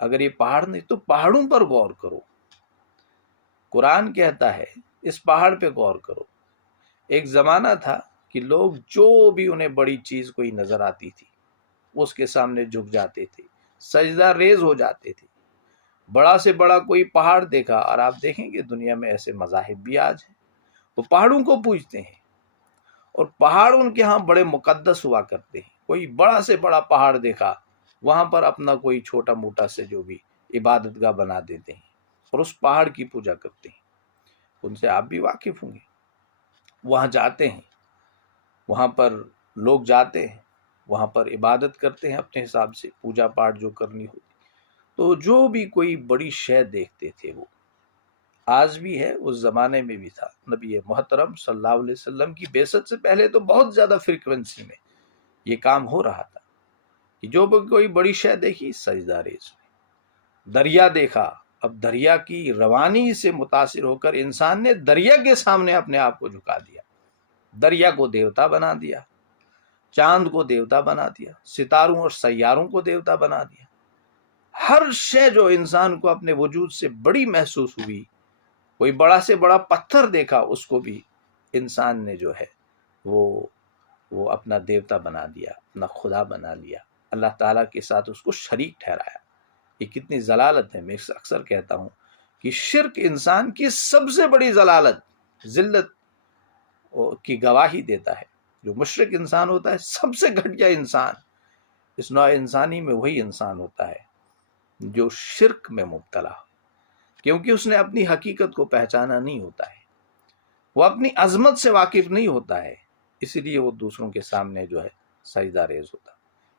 اگر یہ پہاڑ نہیں تو پہاڑوں پر غور کرو، قرآن کہتا ہے اس پہاڑ پہ غور کرو۔ ایک زمانہ تھا کہ لوگ جو بھی انہیں بڑی چیز کوئی نظر آتی تھی اس کے سامنے جھک جاتے تھے، سجدہ ریز ہو جاتے تھے۔ بڑا سے بڑا کوئی پہاڑ دیکھا، اور آپ دیکھیں گے دنیا میں ایسے مذاہب بھی آج ہیں، وہ پہاڑوں کو پوجتے ہیں، اور پہاڑ ان کے ہاں بڑے مقدس ہوا کرتے ہیں۔ کوئی بڑا سے بڑا پہاڑ دیکھا، وہاں پر اپنا کوئی چھوٹا موٹا سے جو بھی عبادت گاہ بنا دیتے ہیں اور اس پہاڑ کی پوجا کرتے ہیں۔ ان سے آپ بھی واقف ہوں گے، وہاں جاتے ہیں، وہاں پر لوگ جاتے ہیں، وہاں پر عبادت کرتے ہیں اپنے حساب سے، پوجا پاٹ جو کرنی ہوتی۔ تو جو بھی کوئی بڑی شے دیکھتے تھے وہ آج بھی ہے، اس زمانے میں بھی تھا۔ نبی محترم صلی اللہ علیہ وسلم کی بعثت سے پہلے تو بہت زیادہ فریکوینسی میں یہ کام ہو رہا تھا کہ جو بھی کوئی بڑی شے دیکھی سجدہ ریز ہوئی۔ دریا دیکھا، اب دریا کی روانی سے متاثر ہو کر انسان نے دریا کے سامنے اپنے آپ کو جھکا دیا، دریا کو دیوتا بنا دیا، چاند کو دیوتا بنا دیا، ستاروں اور سیاروں کو دیوتا بنا دیا۔ ہر شے جو انسان کو اپنے وجود سے بڑی محسوس ہوئی، کوئی بڑا سے بڑا پتھر دیکھا، اس کو بھی انسان نے جو ہے وہ اپنا دیوتا بنا دیا، اپنا خدا بنا لیا، اللہ تعالیٰ کے ساتھ اس کو شریک ٹھہرایا۔ یہ کتنی ضلالت ہے۔ میں اکثر کہتا ہوں کہ شرک انسان کی سب سے بڑی ضلالت، ذلت کی گواہی دیتا ہے۔ جو مشرک انسان ہوتا ہے، سب سے گھٹیا انسان اس نوع انسانی میں وہی انسان ہوتا ہے جو شرک میں مبتلا ہو، کیونکہ اس نے اپنی حقیقت کو پہچانا نہیں ہوتا ہے، وہ اپنی عظمت سے واقف نہیں ہوتا ہے، اسی لیے وہ دوسروں کے سامنے جو ہے سجدہ ریز ہوتا۔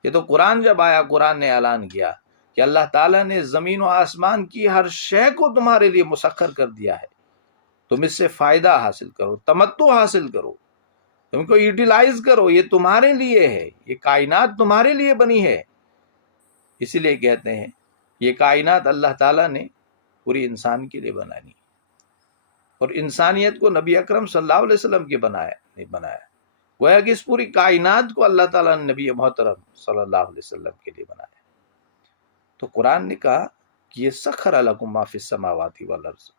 یہ تو قرآن جب آیا، قرآن نے اعلان کیا کہ اللہ تعالیٰ نے زمین و آسمان کی ہر شے کو تمہارے لیے مسخر کر دیا ہے، تم اس سے فائدہ حاصل کرو، تمتع حاصل کرو، تم کو یوٹیلائز کرو، یہ تمہارے لیے ہے، یہ کائنات تمہارے لیے بنی ہے۔ اسی لیے کہتے ہیں یہ کائنات اللہ تعالیٰ نے پوری انسان کے لیے بنانی، اور انسانیت کو نبی اکرم صلی اللہ علیہ وسلم کے نہیں بنایا، گویا کہ اس پوری کائنات کو اللہ تعالیٰ نے نبی محترم صلی اللہ علیہ وسلم کے لیے بنایا۔ تو قرآن نے کہا کہ یہ سخر لکم ما فی السماوات والارض،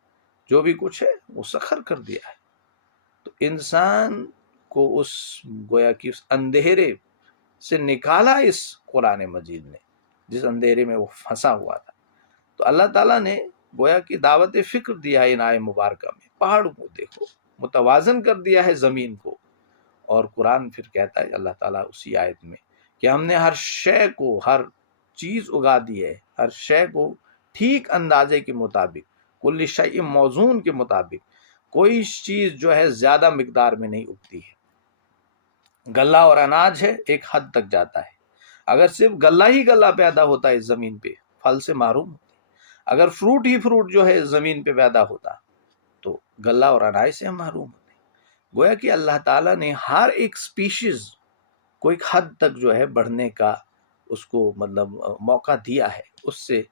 جو بھی کچھ ہے وہ سخر کر دیا ہے۔ تو انسان کو اس گویا کہ اس اندھیرے سے نکالا اس قرآن مجید نے، جس اندھیرے میں وہ پھنسا ہوا تھا۔ تو اللہ تعالیٰ نے گویا کہ دعوت فکر دیا ہے ان آیے مبارکہ میں، پہاڑوں کو دیکھو، متوازن کر دیا ہے زمین کو، اور قرآن پھر کہتا ہے اللہ تعالیٰ اسی آیت میں کہ ہم نے ہر شے کو، ہر چیز اگا دی ہے، ہر شے کو ٹھیک اندازے کے مطابق، کل شیء موزون کے مطابق، کوئی چیز جو ہے زیادہ مقدار میں نہیں اگتی ہے۔ غلہ اور اناج ہے، ایک حد تک جاتا ہے، اگر صرف غلہ ہی غلہ پیدا ہوتا ہے اس زمین پہ، پھل سے محروم ہوتے، اگر فروٹ ہی فروٹ جو ہے زمین پہ پیدا ہوتا تو غلہ اور اناج سے ہم محروم ہوتے۔ گویا کہ اللہ تعالیٰ نے ہر ایک سپیشیز کو ایک حد تک جو ہے بڑھنے کا اس کو موقع دیا ہے، اس سے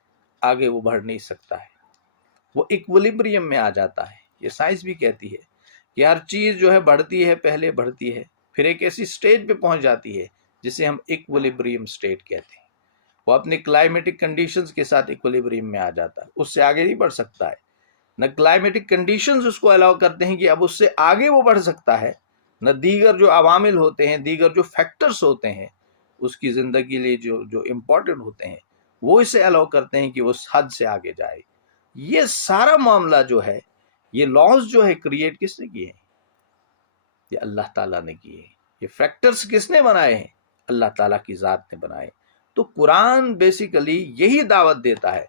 آگے وہ بڑھ نہیں سکتا ہے، وہ ایکولیبریم میں آ جاتا ہے۔ یہ سائنس بھی کہتی ہے کہ ہر چیز جو ہے بڑھتی ہے، پہلے بڑھتی ہے، پھر ایک ایسی سٹیج پہ پہنچ جاتی ہے جسے ہم ایکولیبریم سٹیٹ کہتے ہیں، وہ اپنے کلائمیٹک کنڈیشنز کے ساتھ ایکولیبریم میں آ جاتا ہے، اس سے آگے نہیں بڑھ سکتا ہے۔ نہ کلائمیٹک کنڈیشنز اس کو الاؤ کرتے ہیں کہ اب اس سے آگے وہ بڑھ سکتا ہے، نہ دیگر جو عوامل ہوتے ہیں، دیگر جو فیکٹرز ہوتے ہیں اس کی زندگی لیے جو امپورٹنٹ ہوتے ہیں، وہ اسے الاؤ کرتے ہیں کہ اس حد سے آگے جائے۔ یہ سارا معاملہ جو ہے، یہ لاز جو ہے کریٹ کس نے کیے ہیں؟ یہ اللہ تعالیٰ نے کیے ہیں۔ یہ فیکٹرز کس نے بنائے ہیں؟ اللہ تعالیٰ کی ذات نے بنائے۔ تو قرآن بیسیکلی یہی دعوت دیتا ہے،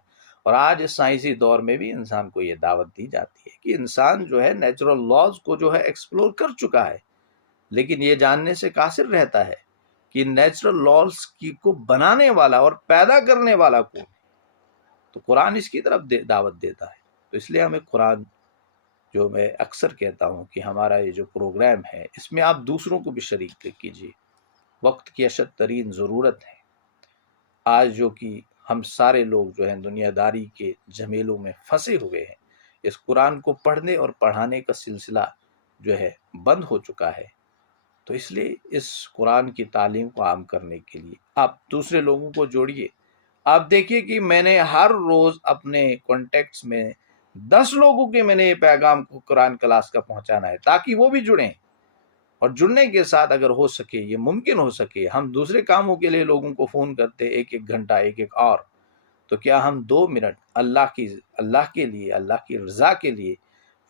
اور آج اس سائنسی دور میں بھی انسان کو یہ دعوت دی جاتی ہے کہ انسان جو ہے نیچرل لاز کو جو ہے ایکسپلور کر چکا ہے، لیکن یہ جاننے سے قاصر رہتا ہے کہ نیچرل لاز کو بنانے والا اور پیدا کرنے والا کون ہے۔ تو قرآن اس کی طرف دعوت دیتا ہے۔ تو اس لیے ہمیں قرآن، جو میں اکثر کہتا ہوں کہ ہمارا یہ جو پروگرام ہے، اس میں آپ دوسروں کو بھی شریک کیجیے، وقت کی اشد ترین ضرورت ہے آج، جو کہ ہم سارے لوگ جو ہیں دنیا داری کے جھمیلوں میں پھنسے ہوئے ہیں۔ اس قرآن کو پڑھنے اور پڑھانے کا سلسلہ جو ہے بند ہو چکا ہے۔ تو اس لیے اس قرآن کی تعلیم کو عام کرنے کے لیے آپ دوسرے لوگوں کو جوڑیے۔ آپ دیکھیے کہ میں نے ہر روز اپنے کانٹیکٹس میں 10 لوگوں کے میں نے یہ پیغام کو قرآن کلاس کا پہنچانا ہے، تاکہ وہ بھی جڑیں، اور جڑنے کے ساتھ اگر ہو سکے، یہ ممکن ہو سکے، ہم دوسرے کاموں کے لیے لوگوں کو فون کرتے ایک ایک گھنٹہ، ایک ایک اور، تو کیا ہم 2 منٹ اللہ کے لیے، اللہ کی رضا کے لیے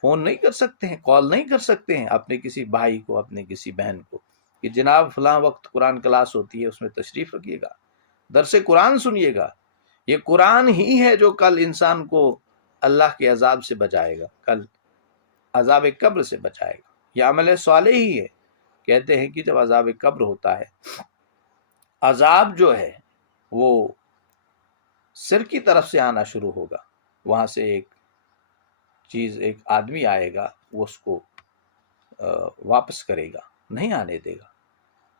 فون نہیں کر سکتے ہیں، کال نہیں کر سکتے ہیں اپنے کسی بھائی کو، اپنے کسی بہن کو، کہ جناب فلاں وقت قرآن کلاس ہوتی ہے، اس میں تشریف رکھیے گا، درس قرآن سنیے گا۔ یہ قرآن ہی ہے جو کل انسان کو اللہ کے عذاب سے بچائے گا، کل عذاب قبر سے بچائے گا۔ یہ عمل صالح ہی ہے۔ کہتے ہیں کہ جب عذاب قبر ہوتا ہے، عذاب جو ہے وہ سر کی طرف سے آنا شروع ہوگا، وہاں سے ایک آدمی آئے گا، وہ اس کو واپس کرے گا، نہیں آنے دے گا۔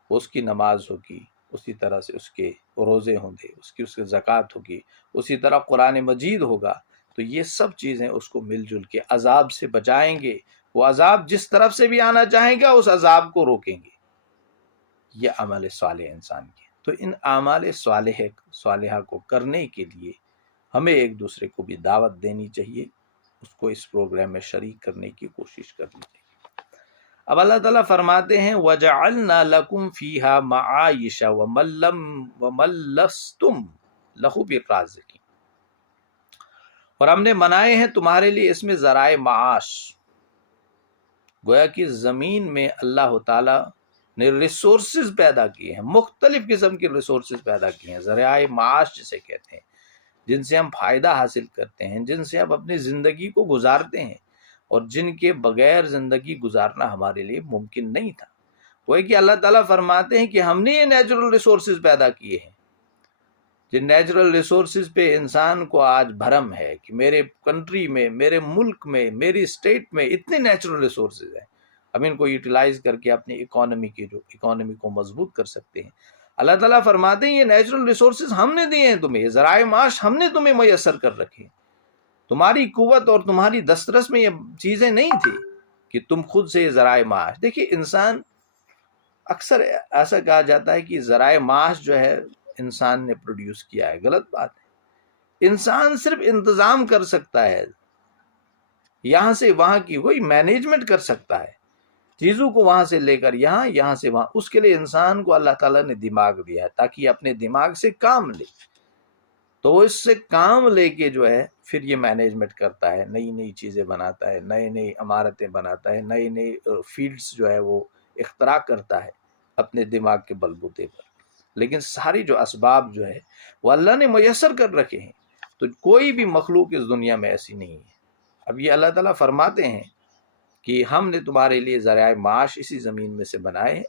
اس کی نماز ہوگی، اسی طرح سے اس کے روزے ہوں گے، اس کی زکوٰۃ ہوگی، اسی طرح قرآن مجید ہوگا۔ تو تو یہ سب چیزیں اس کو مل جل کے عذاب سے بچائیں گے. وہ عذاب جس طرف سے بھی آنا چاہیں گا اس عذاب کو روکیں گے. یہ عمل صالح انسان کے. تو ان اعمال صالحہ کو کرنے کے لیے ہمیں ایک دوسرے کو بھی دعوت دینی چاہیے، اس کو اس پروگرام میں شریک کرنے کی کوشش کرنی چاہیے. اب اللہ تعالیٰ فرماتے ہیں وَجَعَلْنَا لَكُمْ فِيهَا مَعَائِشَ وَمَن لَّسْتُمْ لَهُ بِرَازِقِينَ. اور ہم نے بنائے ہیں تمہارے لیے اس میں ذرائع معاش. گویا کہ زمین میں اللہ تعالیٰ نے ریسورسز پیدا کیے ہیں، مختلف قسم کے ریسورسز پیدا کیے ہیں، ذرائع معاش جسے کہتے ہیں، جن سے ہم فائدہ حاصل کرتے ہیں، جن سے ہم اپنی زندگی کو گزارتے ہیں، اور جن کے بغیر زندگی گزارنا ہمارے لیے ممکن نہیں تھا. وہ کہ اللہ تعالیٰ فرماتے ہیں کہ ہم نے یہ نیچرل ریسورسز پیدا کیے ہیں، جن نیچرل ریسورسز پہ انسان کو آج بھرم ہے کہ میرے کنٹری میں، میرے ملک میں، میری اسٹیٹ میں اتنے نیچرل ریسورسز ہیں، ہم ان کو یوٹیلائز کر کے اپنی اکانومی کو مضبوط کر سکتے ہیں. اللہ تعالیٰ فرماتے ہیں یہ نیچرل ریسورسز ہم نے دیے ہیں تمہیں، یہ ذرائع معاش ہم نے تمہیں میسر کر رکھے. تمہاری قوت اور تمہاری دسترس میں یہ چیزیں نہیں تھی کہ تم خود سے یہ ذرائع معاش. دیکھیے انسان اکثر ایسا کہا جاتا ہے کہ ذرائع معاش جو ہے انسان نے پروڈیوس کیا ہے. غلط بات ہے. انسان صرف انتظام کر سکتا ہے، یہاں سے وہاں کی وہی مینجمنٹ کر سکتا ہے، چیزوں کو وہاں سے لے کر یہاں سے وہاں. اس کے لیے انسان کو اللہ تعالیٰ نے دماغ دیا ہے تاکہ یہ اپنے دماغ سے کام لے. تو وہ اس سے کام لے کے جو ہے پھر یہ مینجمنٹ کرتا ہے، نئی چیزیں بناتا ہے، نئی عمارتیں بناتا ہے، نئی فیلڈز جو ہے وہ اختراع کرتا ہے اپنے دماغ کے بلبوتے پر. لیکن ساری جو اسباب جو ہے وہ اللہ نے میسر کر رکھے ہیں. تو کوئی بھی مخلوق اس دنیا میں ایسی نہیں ہے. اب یہ اللہ تعالیٰ فرماتے ہیں کہ ہم نے تمہارے لیے ذرائع معاش اسی زمین میں سے بنائے ہیں،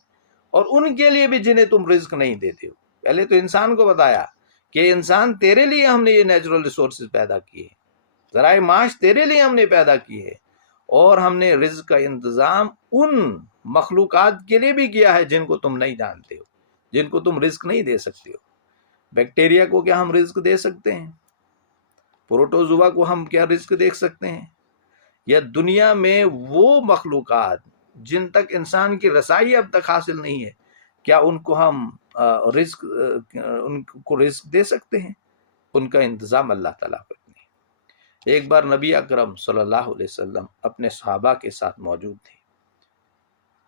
اور ان کے لیے بھی جنہیں تم رزق نہیں دیتے ہو. پہلے تو انسان کو بتایا کہ انسان تیرے لیے ہم نے یہ نیچرل ریسورسز پیدا کیے ہیں، ذرائع معاش تیرے لیے ہم نے پیدا کی ہے، اور ہم نے رزق کا انتظام ان مخلوقات کے لیے بھی کیا ہے جن کو تم نہیں جانتے ہو، جن کو تم رزق نہیں دے سکتے ہو. بیکٹیریا کو کیا ہم رزق دے سکتے ہیں؟ پروٹوزوا کو ہم کیا رزق دے سکتے ہیں؟ یا دنیا میں وہ مخلوقات جن تک انسان کی رسائی اب تک حاصل نہیں ہے، کیا ان کو ہم رزق دے سکتے ہیں؟ ان کا انتظام اللہ تعالیٰ کرتے ہیں. ایک بار نبی اکرم صلی اللہ علیہ وسلم اپنے صحابہ کے ساتھ موجود تھے،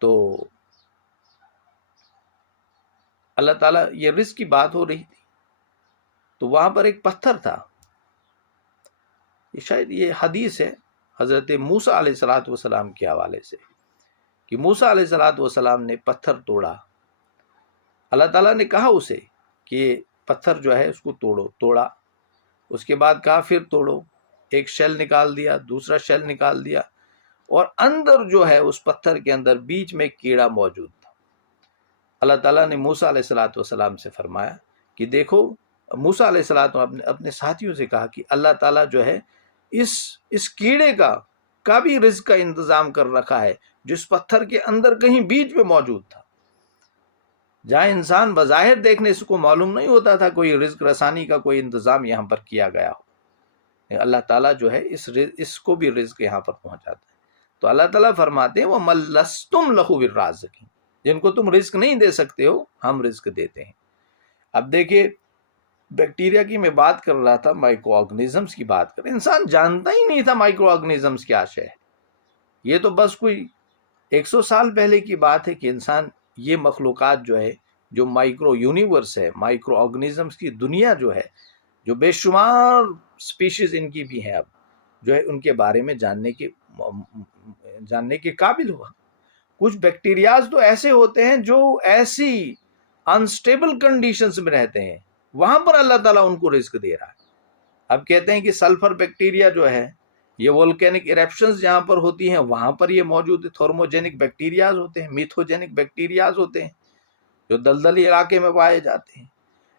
تو اللہ تعالیٰ یہ رزق کی بات ہو رہی تھی. تو وہاں پر ایک پتھر تھا، شاید یہ حدیث ہے حضرت موسیٰ علیہ السلام کے حوالے سے، کہ موسیٰ علیہ السلام نے پتھر توڑا. اللہ تعالیٰ نے کہا اسے کہ پتھر جو ہے اس کو توڑا. اس کے بعد کہا پھر توڑو. ایک شیل نکال دیا، دوسرا شیل نکال دیا، اور اندر جو ہے اس پتھر کے اندر بیچ میں کیڑا موجود تھا. اللہ تعالیٰ نے موسیٰ علیہ السلام سے فرمایا کہ دیکھو، موسیٰ علیہ السلام اپنے ساتھیوں سے کہا کہ اللہ تعالیٰ جو ہے اس کیڑے کا بھی رزق کا انتظام کر رکھا ہے، جس پتھر کے اندر کہیں بیچ میں موجود تھا، جہاں انسان بظاہر دیکھنے سے کو معلوم نہیں ہوتا تھا کوئی رزق رسانی کا کوئی انتظام یہاں پر کیا گیا ہو. اللہ تعالیٰ جو ہے اس کو بھی رزق یہاں پر پہنچاتا ہے. تو اللہ تعالیٰ فرماتے ہیں وَمَن لَّسْتُمْ لَهُ بِالرَّازِقِينَ، جن کو تم رزق نہیں دے سکتے ہو ہم رزق دیتے ہیں. اب دیکھیے بیکٹیریا کی میں بات کر رہا تھا، مائکرو آرگنزمز کی بات کر، انسان جانتا ہی نہیں تھا مائکرو آرگنزمز کیا شے ہے. یہ تو بس کوئی 100 سال پہلے کی بات ہے کہ انسان یہ مخلوقات جو ہے، جو مائکرو یونیورس ہے، مائکرو آرگنزمز کی دنیا جو ہے، جو بے شمار سپیشیز ان کی بھی ہیں، اب جو ہے ان کے بارے میں جاننے کے قابل ہوا. کچھ بیکٹیریاز تو ایسے ہوتے ہیں جو ایسی انسٹیبل کنڈیشنز میں رہتے ہیں، وہاں پر اللہ تعالیٰ ان کو رزق دے رہا ہے. اب کہتے ہیں کہ سلفر بیکٹیریا جو ہے، یہ وولکینک ایرپشنز جہاں پر ہوتی ہیں وہاں پر یہ موجود ہے. تھرموجینک بیکٹیریاز ہوتے ہیں، میتھوجینک بیکٹیریاز ہوتے ہیں جو دلدلی علاقے میں پائے جاتے ہیں.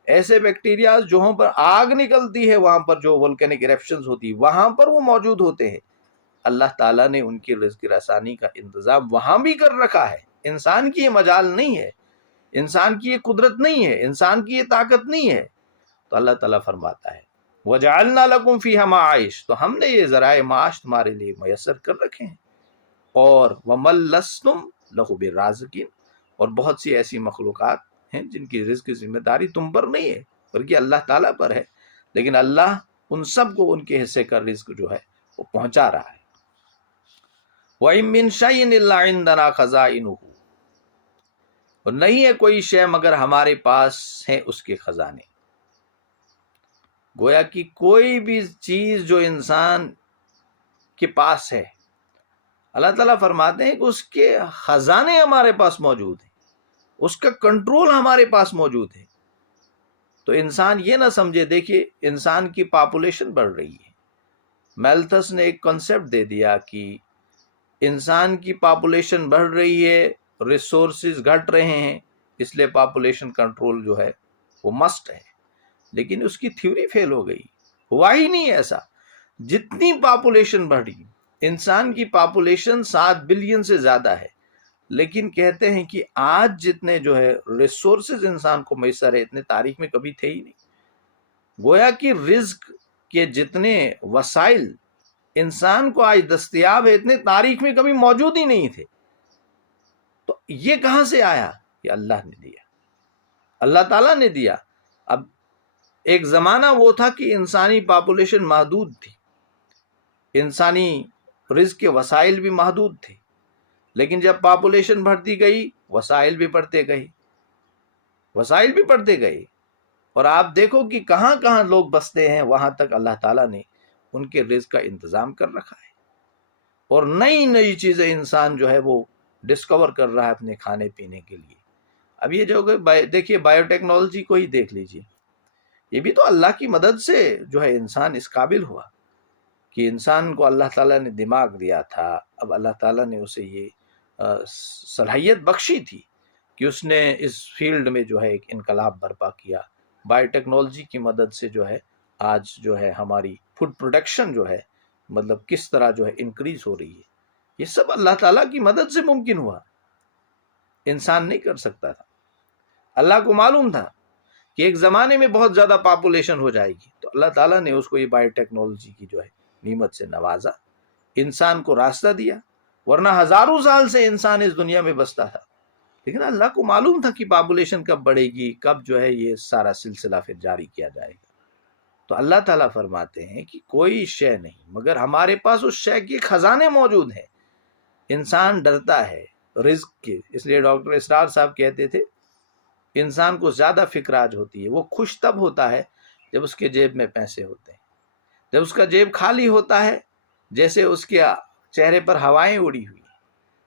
ایسے بیکٹیریاز جہاں پر آگ نکلتی ہے، وہاں پر جو وولکینک ایرپشنز ہوتی ہے وہاں پر وہ موجود ہوتے ہیں. اللہ تعالیٰ نے ان کی رزق رسانی کا انتظام وہاں بھی کر رکھا ہے. انسان کی یہ مجال نہیں ہے، انسان کی یہ قدرت نہیں ہے، انسان کی یہ طاقت نہیں ہے. تو اللہ تعالیٰ فرماتا ہے وَجَعَلْنَا لَكُمْ فِيهَا مَعَائِشَ، تو ہم نے یہ ذرائع معاش تمہارے لیے میسر کر رکھے ہیں، اور وَمَن لَّسْتُمْ لَهُ بِرَازِقِينَ، اور بہت سی ایسی مخلوقات ہیں جن کی رزق کی ذمہ داری تم پر نہیں ہے بلکہ اللہ تعالیٰ پر ہے، لیکن اللہ ان سب کو ان کے حصے کا رزق جو ہے وہ پہنچا رہا ہے۔ وَإِن مِّن شَيْءٍ إِلَّا عِندَنَا خَزَائِنُهُ، اور نہیں ہے کوئی شے مگر ہمارے پاس ہیں اس کے خزانے۔ گویا کہ کوئی بھی چیز جو انسان کے پاس ہے، اللہ تعالیٰ فرماتے ہیں کہ اس کے خزانے ہمارے پاس موجود ہیں، اس کا کنٹرول ہمارے پاس موجود ہے۔ تو انسان یہ نہ سمجھے، دیکھیے انسان کی پاپولیشن بڑھ رہی ہے، میلتھس نے ایک کنسیپٹ دے دیا کہ انسان کی پاپولیشن بڑھ رہی ہے، ریسورسز گھٹ رہے ہیں، اس لیے پاپولیشن کنٹرول جو ہے وہ مسٹ ہے، لیکن اس کی تھیوری فیل ہو گئی، ہوا ہی نہیں ایسا۔ جتنی پاپولیشن بڑھی، انسان کی پاپولیشن 7 بلین سے زیادہ ہے، لیکن کہتے ہیں کہ آج جتنے جو ہے ریسورسز انسان کو میسر ہے اتنے تاریخ میں کبھی تھے ہی نہیں۔ گویا کہ رزق کے جتنے وسائل انسان کو آج دستیاب ہے اتنے تاریخ میں کبھی موجود ہی نہیں تھے۔ تو یہ کہاں سے آیا؟ یہ اللہ نے دیا، اللہ تعالیٰ نے دیا۔ اب ایک زمانہ وہ تھا کہ انسانی پاپولیشن محدود تھی، انسانی رزق کے وسائل بھی محدود تھے، لیکن جب پاپولیشن بڑھتی گئی وسائل بھی بڑھتے گئے، وسائل بھی بڑھتے گئے، اور آپ دیکھو کہ کہاں کہاں لوگ بستے ہیں وہاں تک اللہ تعالیٰ نے ان کے رزق کا انتظام کر رکھا ہے، اور نئی نئی چیزیں انسان جو ہے وہ ڈسکور کر رہا ہے اپنے کھانے پینے کے لیے۔ اب یہ جو دیکھیے بایو ٹیکنالوجی کو ہی دیکھ لیجیے، یہ بھی تو اللہ کی مدد سے جو ہے انسان اس قابل ہوا کہ انسان کو اللہ تعالیٰ نے دماغ دیا تھا، اب اللہ تعالیٰ نے اسے یہ صلاحیت بخشی تھی کہ اس نے اس فیلڈ میں جو ہے ایک انقلاب برپا کیا۔ بایو ٹیکنالوجی کی مدد سے جو ہے آج جو ہے ہماری فوڈ پروڈکشن جو ہے مطلب کس طرح جو ہے انکریز ہو رہی ہے، یہ سب اللہ تعالیٰ کی مدد سے ممکن ہوا، انسان نہیں کر سکتا تھا۔ اللہ کو معلوم تھا کہ ایک زمانے میں بہت زیادہ پاپولیشن ہو جائے گی، تو اللہ تعالیٰ نے اس کو یہ بایو ٹیکنالوجی کی جو ہے نعمت سے نوازا، انسان کو راستہ دیا، ورنہ ہزاروں سال سے انسان اس دنیا میں بستا تھا، لیکن اللہ کو معلوم تھا کہ پاپولیشن کب بڑھے گی، کب جو ہے یہ سارا سلسلہ پھر جاری کیا جائے گا۔ تو اللہ تعالیٰ فرماتے ہیں کہ کوئی شے نہیں مگر ہمارے پاس اس شے کے خزانے موجود ہیں۔ انسان ڈرتا ہے رزق کے، اس لیے ڈاکٹر اسرار صاحب کہتے تھے انسان کو زیادہ فکر آج ہوتی ہے، وہ خوش تب ہوتا ہے جب اس کے جیب میں پیسے ہوتے ہیں، جب اس کا جیب خالی ہوتا ہے جیسے اس کے چہرے پر ہوائیں اڑی ہوئی،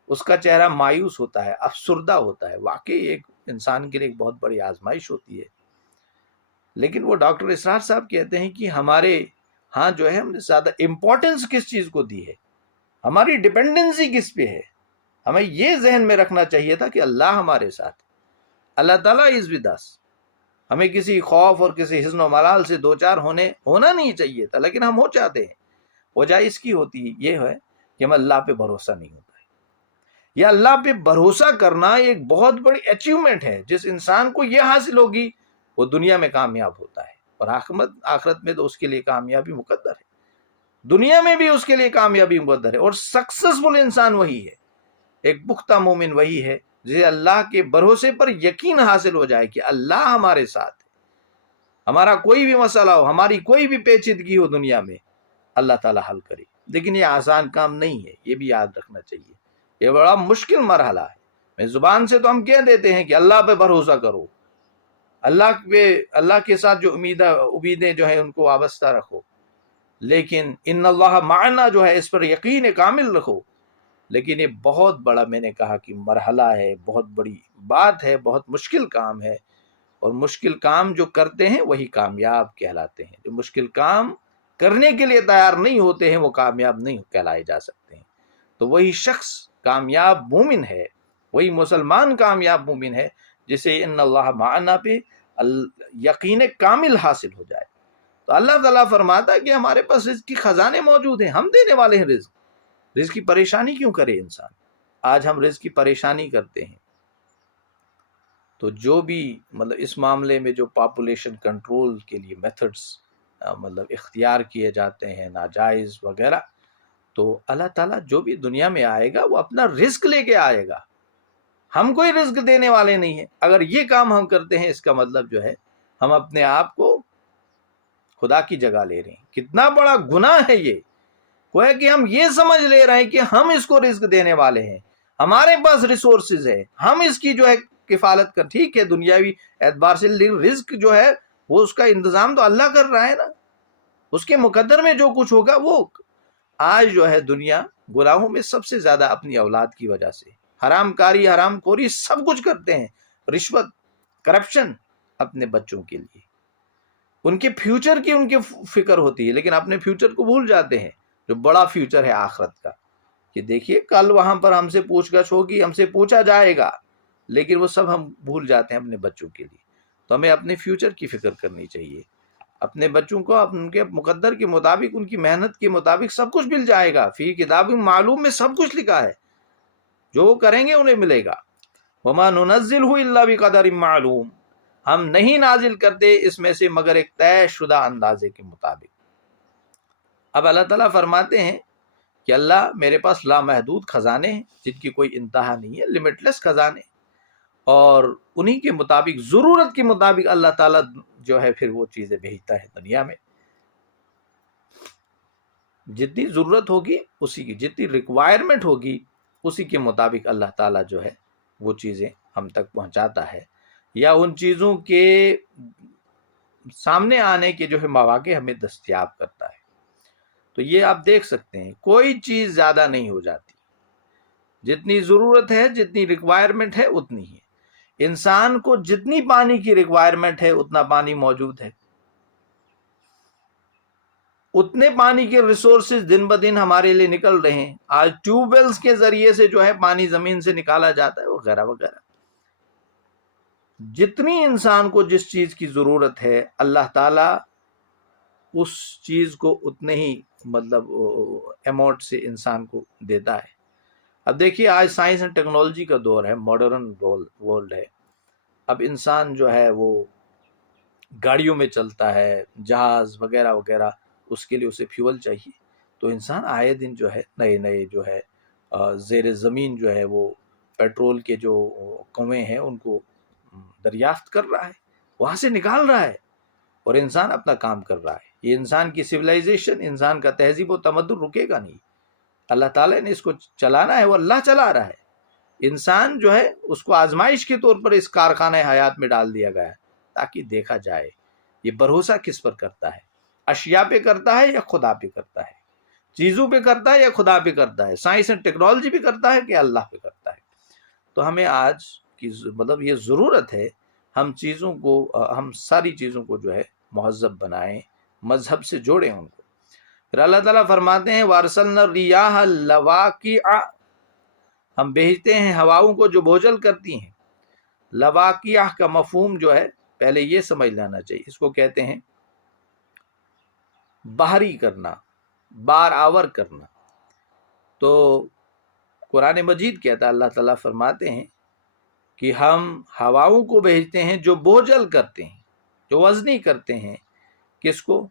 اس کا چہرہ مایوس ہوتا ہے، افسردہ ہوتا ہے۔ واقعی ایک انسان کے لیے ایک بہت بڑی آزمائش ہوتی ہے، لیکن وہ ڈاکٹر اسرار صاحب کہتے ہیں کہ ہمارے ہاں جو ہے ہم نے زیادہ امپورٹنس کس چیز کو دی ہے، ہماری ڈپینڈنسی کس پہ ہے۔ ہمیں یہ ذہن میں رکھنا چاہیے تھا کہ اللہ ہمارے ساتھ، اللہ تعالیٰ از ود اس۔ ہمیں کسی خوف اور کسی حزن و ملال سے دوچار ہونا نہیں چاہیے تھا، لیکن ہم ہو چاہتے ہیں۔ وجہ اس کی ہوتی یہ ہے کہ ہم اللہ پہ بھروسہ نہیں ہوتا ہے۔ یا اللہ پہ بھروسہ کرنا ایک بہت بڑی اچیومنٹ ہے، جس انسان کو یہ حاصل ہوگی وہ دنیا میں کامیاب ہوتا ہے، اور آخرت میں تو اس کے لیے کامیابی مقدر ہے، دنیا میں بھی اس کے لیے کامیابی مقدر ہے۔ اور سکسیسفل انسان وہی ہے، ایک پختہ مومن وہی ہے جسے اللہ کے بھروسے پر یقین حاصل ہو جائے کہ اللہ ہمارے ساتھ ہے، ہمارا کوئی بھی مسئلہ ہو، ہماری کوئی بھی پیچیدگی ہو دنیا میں، اللہ تعالیٰ حل کرے۔ لیکن یہ آسان کام نہیں ہے، یہ بھی یاد رکھنا چاہیے، یہ بڑا مشکل مرحلہ ہے۔ میں زبان سے تو ہم کہہ دیتے ہیں کہ اللہ پہ بھروسہ کرو، اللہ کے ساتھ جو امیدیں جو ہیں ان کو وابستہ رکھو، لیکن ان اللہ معنا جو ہے اس پر یقین کامل رکھو۔ لیکن یہ بہت بڑا، میں نے کہا کہ مرحلہ ہے، بہت بڑی بات ہے، بہت مشکل کام ہے، اور مشکل کام جو کرتے ہیں وہی کامیاب کہلاتے ہیں۔ جو مشکل کام کرنے کے لیے تیار نہیں ہوتے ہیں وہ کامیاب نہیں کہلائے جا سکتے ہیں۔ تو وہی شخص کامیاب مومن ہے، وہی مسلمان کامیاب مومن ہے جسے ان اللہ معنا پہ یقین کامل حاصل ہو جائے۔ تو اللہ تعالیٰ فرماتا ہے کہ ہمارے پاس رزق کی خزانے موجود ہیں، ہم دینے والے ہیں رزق کی پریشانی کیوں کرے انسان؟ آج ہم رزق کی پریشانی کرتے ہیں۔ تو جو بھی مطلب اس معاملے میں جو پاپولیشن کنٹرول کے لیے میتھڈز مطلب اختیار کیے جاتے ہیں ناجائز وغیرہ، تو اللہ تعالیٰ جو بھی دنیا میں آئے گا وہ اپنا رزق لے کے آئے گا، ہم کوئی رزق دینے والے نہیں ہیں۔ اگر یہ کام ہم کرتے ہیں اس کا مطلب جو ہے ہم اپنے آپ کو خدا کی جگہ لے رہے ہیں۔ کتنا بڑا گناہ ہے یہ، گویا کہ ہم یہ سمجھ لے رہے ہیں کہ ہم اس کو رزق دینے والے ہیں، ہمارے پاس ریسورسز ہے، ہم اس کی جو ہے کفالت کر۔ ٹھیک ہے، دنیاوی اعتبار سے رزق جو ہے وہ اس کا انتظام تو اللہ کر رہا ہے نا، اس کے مقدر میں جو کچھ ہوگا وہ۔ آج جو ہے دنیا گناہوں میں سب سے زیادہ اپنی اولاد کی وجہ سے، حرام کاری حرام خوری سب کچھ کرتے ہیں، رشوت کرپشن اپنے بچوں کے لیے، ان کے فیوچر کی ان کی فکر ہوتی ہے، لیکن اپنے فیوچر کو بھول جاتے ہیں جو بڑا فیوچر ہے آخرت کا، کہ دیکھیے کل وہاں پر ہم سے پوچھ گچھ ہوگی، ہم سے پوچھا جائے گا، لیکن وہ سب ہم بھول جاتے ہیں اپنے بچوں کے لیے۔ تو ہمیں اپنے فیوچر کی فکر کرنی چاہیے، اپنے بچوں کو ان کے مقدر کے مطابق، ان کی محنت کے مطابق سب کچھ مل جائے گا، فی کتاب معلوم میں سب کچھ لکھا ہے، جو وہ کریں گے انہیں ملے گا۔ وما ننزلہ الا بقدر معلوم، ہم نہیں نازل کرتے اس میں سے مگر ایک طے شدہ اندازے کے مطابق۔ اب اللہ تعالیٰ فرماتے ہیں کہ اللہ میرے پاس لامحدود خزانے ہیں جن کی کوئی انتہا نہیں ہے، لمٹلیس خزانے، اور انہی کے مطابق، ضرورت کے مطابق اللہ تعالیٰ جو ہے پھر وہ چیزیں بھیجتا ہے دنیا میں، جتنی ضرورت ہوگی اسی کی، جتنی ریکوائرمنٹ ہوگی اسی کے مطابق اللہ تعالیٰ جو ہے وہ چیزیں ہم تک پہنچاتا ہے، یا ان چیزوں کے سامنے آنے کے جو ہے مواقع ہمیں دستیاب کرتا ہے۔ تو یہ آپ دیکھ سکتے ہیں کوئی چیز زیادہ نہیں ہو جاتی، جتنی ضرورت ہے جتنی ریکوائرمنٹ ہے اتنی ہے۔ انسان کو جتنی پانی کی ریکوائرمنٹ ہے اتنا پانی موجود ہے، اتنے پانی کے ریسورسز دن بدن ہمارے لیے نکل رہے ہیں۔ آج ٹیوب ویلز کے ذریعے سے جو ہے پانی زمین سے نکالا جاتا ہے وغیرہ وغیرہ۔ جتنی انسان کو جس چیز کی ضرورت ہے اللہ تعالیٰ اس چیز کو اتنے ہی مطلب اماؤنٹ سے انسان کو دیتا ہے۔ اب دیکھیے آج سائنس اینڈ ٹیکنالوجی کا دور ہے، ماڈرن ورلڈ ہے، اب انسان جو ہے وہ گاڑیوں میں چلتا ہے، جہاز وغیرہ وغیرہ، اس کے لیے اسے فیول چاہیے، تو انسان آئے دن جو ہے نئے نئے جو ہے زیر زمین جو ہے وہ پیٹرول کے جو کنویں ہیں ان کو دریافت کر رہا ہے، وہاں سے نکال رہا ہے، اور انسان اپنا کام کر رہا ہے۔ یہ انسان کی سویلائزیشن، انسان کا تہذیب و تمدن رکے گا نہیں، اللہ تعالیٰ نے اس کو چلانا ہے، وہ اللہ چلا رہا ہے۔ انسان جو ہے اس کو آزمائش کے طور پر اس کارخانہ حیات میں ڈال دیا گیا ہے تاکہ دیکھا جائے یہ بھروسہ کس پر کرتا ہے، اشیاء پہ کرتا ہے یا خدا پہ کرتا ہے، چیزوں پہ کرتا ہے یا خدا پہ کرتا ہے، سائنس اینڈ ٹیکنالوجی پہ کرتا ہے کہ اللہ پہ کرتا ہے۔ تو ہمیں آج کی مطلب یہ ضرورت ہے ہم چیزوں کو، ہم ساری چیزوں کو جو ہے مہذب بنائیں، مذہب سے جوڑیں ان کو۔ پھر اللہ تعالیٰ فرماتے ہیں وَأَرْسَلْنَا الرِّيَاحَ لَوَاقِعَ، ہم بھیجتے ہیں ہواؤں کو جو بوجھل کرتی ہیں۔ لواقیہ کا مفہوم جو ہے پہلے یہ سمجھ لینا چاہیے، اس کو کہتے ہیں باہری کرنا، بار آور کرنا۔ تو قرآن مجید کہتا ہے، اللہ تعالیٰ فرماتے ہیں کہ ہم ہواؤں کو بھیجتے ہیں جو بوجھل کرتے ہیں، جو وزنی کرتے ہیں، کس کو؟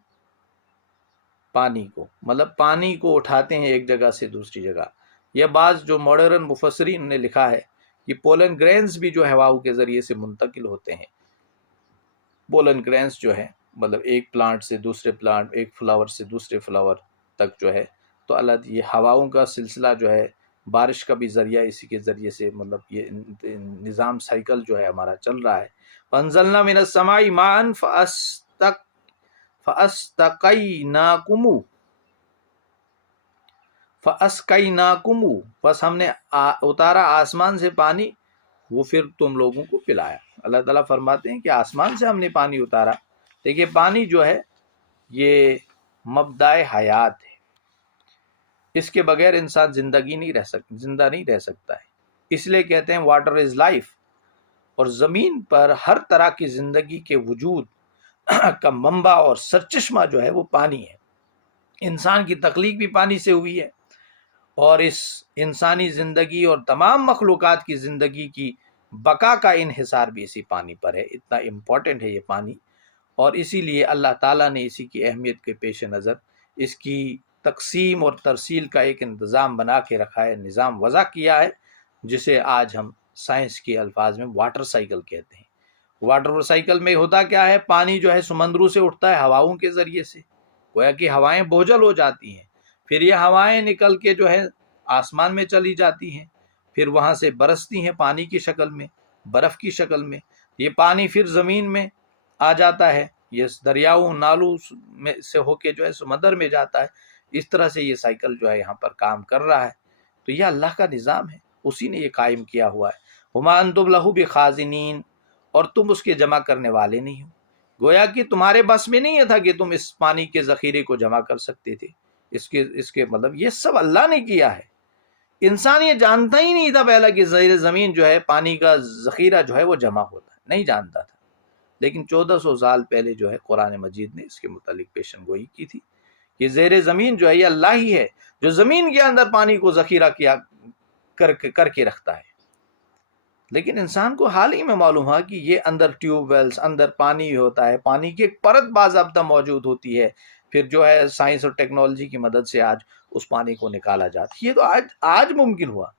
پانی کو، مطلب پانی کو اٹھاتے ہیں ایک جگہ سے دوسری جگہ۔ یہ بعض جو ماڈرن مفسرین نے لکھا ہے کہ پولن گرینز بھی جو ہواؤں کے ذریعے سے منتقل ہوتے ہیں۔ پولن گرینز جو ہے مطلب ایک پلانٹ سے دوسرے پلانٹ، ایک فلاور سے دوسرے فلاور تک جو ہے، تو اللہ یہ ہواؤں کا سلسلہ جو ہے، بارش کا بھی ذریعہ اسی کے ذریعے سے، مطلب یہ نظام سائیکل جو ہے ہمارا چل رہا ہے۔ فَأَنزَلْنَا مِنَ السَّمَاءِ مَاءً فَأَسْقَيْنَاكُمُ، بس ہم نے اتارا آسمان سے پانی، وہ پھر تم لوگوں کو پلایا۔ اللہ تعالیٰ فرماتے ہیں کہ آسمان سے ہم نے پانی اتارا۔ دیکھیے پانی جو ہے یہ مبدأ حیات ہے، اس کے بغیر انسان زندہ نہیں رہ سکتا ہے، اس لیے کہتے ہیں واٹر از لائف، اور زمین پر ہر طرح کی زندگی کے وجود کا منبع اور سرچشمہ جو ہے وہ پانی ہے۔ انسان کی تخلیق بھی پانی سے ہوئی ہے، اور اس انسانی زندگی اور تمام مخلوقات کی زندگی کی بقا کا انحصار بھی اسی پانی پر ہے، اتنا امپورٹنٹ ہے یہ پانی۔ اور اسی لیے اللہ تعالیٰ نے اسی کی اہمیت کے پیش نظر اس کی تقسیم اور ترسیل کا ایک انتظام بنا کے رکھا ہے، نظام وضع کیا ہے، جسے آج ہم سائنس کے الفاظ میں واٹر سائیکل کہتے ہیں۔ واٹر سائیکل میں ہوتا کیا ہے، پانی جو ہے سمندروں سے اٹھتا ہے ہواؤں کے ذریعے سے، گویا کہ ہوائیں بوجھل ہو جاتی ہیں، پھر یہ ہوائیں نکل کے جو ہے آسمان میں چلی جاتی ہیں، پھر وہاں سے برستی ہیں پانی کی شکل میں، برف کی شکل میں، یہ پانی پھر زمین میں آ جاتا ہے، یہ دریاؤں نالوں میں سے ہو کے جو ہے سمندر میں جاتا ہے۔ اس طرح سے یہ سائیکل جو ہے یہاں پر کام کر رہا ہے۔ تو یہ اللہ کا نظام ہے، اسی نے یہ قائم کیا ہوا ہے۔ وما انتم لہ بخازنین، اور تم اس کے جمع کرنے والے نہیں ہو، گویا کہ تمہارے بس میں نہیں تھا کہ تم اس پانی کے ذخیرے کو جمع کر سکتے تھے۔ اس کے مطلب یہ سب اللہ نے کیا ہے۔ انسان یہ جانتا ہی نہیں تھا پہلا کہ زیر زمین جو ہے پانی کا ذخیرہ جو ہے وہ جمع ہوتا ہے، نہیں جانتا تھا، لیکن 1400 سال پہلے جو ہے قرآن مجید نے اس کے متعلق پیشن گوئی کی تھی کہ زیر زمین جو ہے یہ اللہ ہی ہے جو زمین کے اندر پانی کو ذخیرہ کیا کر کے رکھتا ہے۔ لیکن انسان کو حال ہی میں معلوم ہوا کہ یہ اندر ٹیوب ویلز، اندر پانی ہوتا ہے، پانی کی ایک پرت باضابطہ موجود ہوتی ہے، پھر جو ہے سائنس اور ٹیکنالوجی کی مدد سے آج اس پانی کو نکالا جاتا ہے۔ یہ تو آج ممکن ہوا،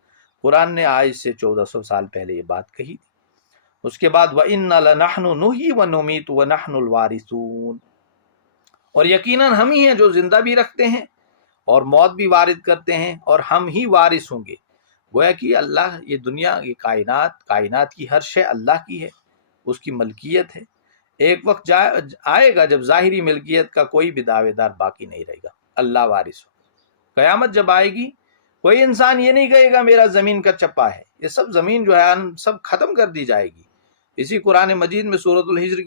قرآن نے آج سے 1400 سال پہلے یہ بات کہی تھی۔ اس کے بعد وَإِنَّا لَنَحْنُ نُحْيِي وَنُمِيتُ وَنَحْنُ الْوَارِثُونَ، اور یقیناً ہم ہی ہیں جو زندہ بھی رکھتے ہیں اور موت بھی وارد کرتے ہیں، اور ہم ہی وارث ہوں گے۔ گویا کہ اللہ، یہ دنیا، یہ کائنات کی ہر شے اللہ کی ہے، اس کی ملکیت ہے۔ ایک وقت آئے گا جب ظاہری ملکیت کا کوئی بھی دعوے دار باقی نہیں رہے گا، اللہ وارث ہو۔ قیامت جب آئے گی کوئی انسان یہ نہیں کہے گا میرا زمین کا چپا ہے، یہ سب زمین جو ہے سب ختم کر دی جائے گی۔ اسی قرآن مجید میں سورۃ الحجر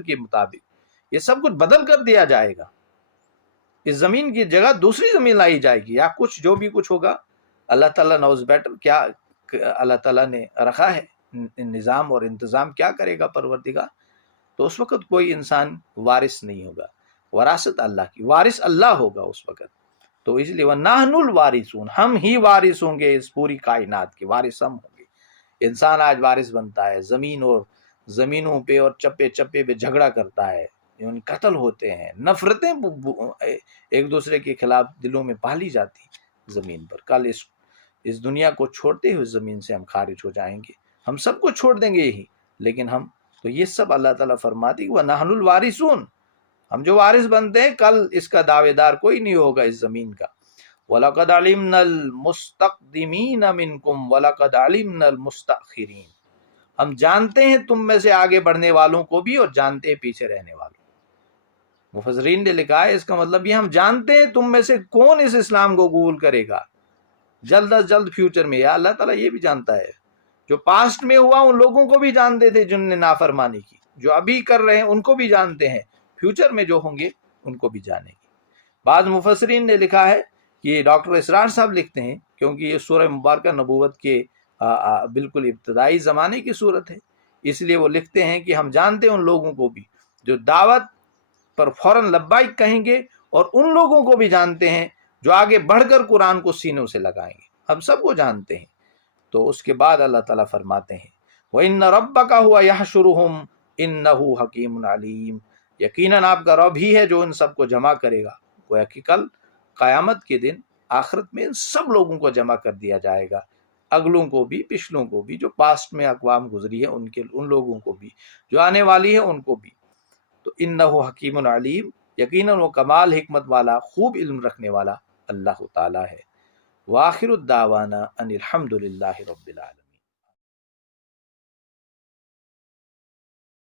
کے مطابق یہ سب کچھ بدل کر دیا جائے گا، اس زمین کی جگہ دوسری زمین لائی جائے گی، یا کچھ جو بھی کچھ ہوگا اللہ تعالیٰ نوز بیٹر کیا اللہ تعالیٰ نے رکھا ہے نظام اور انتظام، کیا کرے گا پروردگار۔ تو اس وقت کوئی انسان وارث نہیں ہوگا، وراثت اللہ کی، وارث اللہ ہوگا اس وقت۔ تو اس لیے وَنَحْنُ الْوَارِثُونَ، ہم ہی وارث ہوں گے اس پوری کائنات کے، وارث ہم ہوں گے۔ انسان آج وارث بنتا ہے، زمینوں پہ اور چپے چپے پہ جھگڑا کرتا ہے، قتل ہوتے ہیں، نفرتیں ایک دوسرے کے خلاف دلوں میں پالی جاتی ہیں زمین پر۔ کل اس دنیا کو چھوڑتے ہوئے زمین سے ہم خارج ہو جائیں گے، ہم سب کو چھوڑ دیں گے یہی، لیکن ہم تو یہ سب اللہ تعالیٰ فرماتی کہ وَنَحْنُ الْوَارِثُونَ، ہم جو وارث بنتے ہیں، کل اس کا دعوے دار کوئی نہیں ہوگا اس زمین کا۔ وَلَقَدْ عَلِمْنَا الْمُسْتَقْدِمِينَ مِنْكُمْ وَلَقَدْ عَلِمْنَا الْمُسْتَأْخِرِينَ، ہم جانتے ہیں تم میں سے آگے بڑھنے والوں کو بھی اور جانتے ہیں پیچھے رہنے والوں۔ مفسرین نے لکھا ہے اس کا مطلب یہ ہم جانتے ہیں تم میں سے کون اس اسلام کو قبول کرے گا جلد از جلد فیوچر میں، یا اللہ تعالیٰ یہ بھی جانتا ہے، جو پاسٹ میں ہوا ان لوگوں کو بھی جانتے تھے جن نے نافرمانی کی، جو ابھی کر رہے ہیں ان کو بھی جانتے ہیں، فیوچر میں جو ہوں گے ان کو بھی جانیں گے۔ بعض مفسرین نے لکھا ہے کہ ڈاکٹر اسرار صاحب لکھتے ہیں، کیونکہ یہ سورہ مبارکہ نبوت کے بالکل ابتدائی زمانے کی صورت ہے، اس لیے وہ لکھتے ہیں کہ ہم جانتے ہیں ان لوگوں کو بھی جو دعوت پر فوراً لبیک کہیں گے، اور ان لوگوں کو بھی جانتے ہیں جو آگے بڑھ کر قرآن کو سینوں سے لگائیں گے، ہم سب کو جانتے ہیں۔ تو اس کے بعد اللہ تعالیٰ فرماتے ہیں وَإِنَّ رَبَّكَ هُوَ يَحْشُرُهُمْ إِنَّهُ حَكِيمٌ عَلِيمٌ، یقیناً آپ کا رب ہی ہے جو ان سب کو جمع کرے گا۔ گویا کہ کل قیامت کے دن آخرت میں ان سب لوگوں کو جمع کر دیا جائے گا، اگلوں کو بھی، پچھلوں کو بھی، جو پاسٹ میں اقوام گزری ہے ان لوگوں کو بھی، جو آنے والی ہے ان کو بھی۔ تو انہ حکیم علیم، یقیناً وہ کمال حکمت والا، خوب علم رکھنے والا اللہ تعالیٰ ہے۔ وآخر الدعوانا ان الحمد للہ رب العالمین۔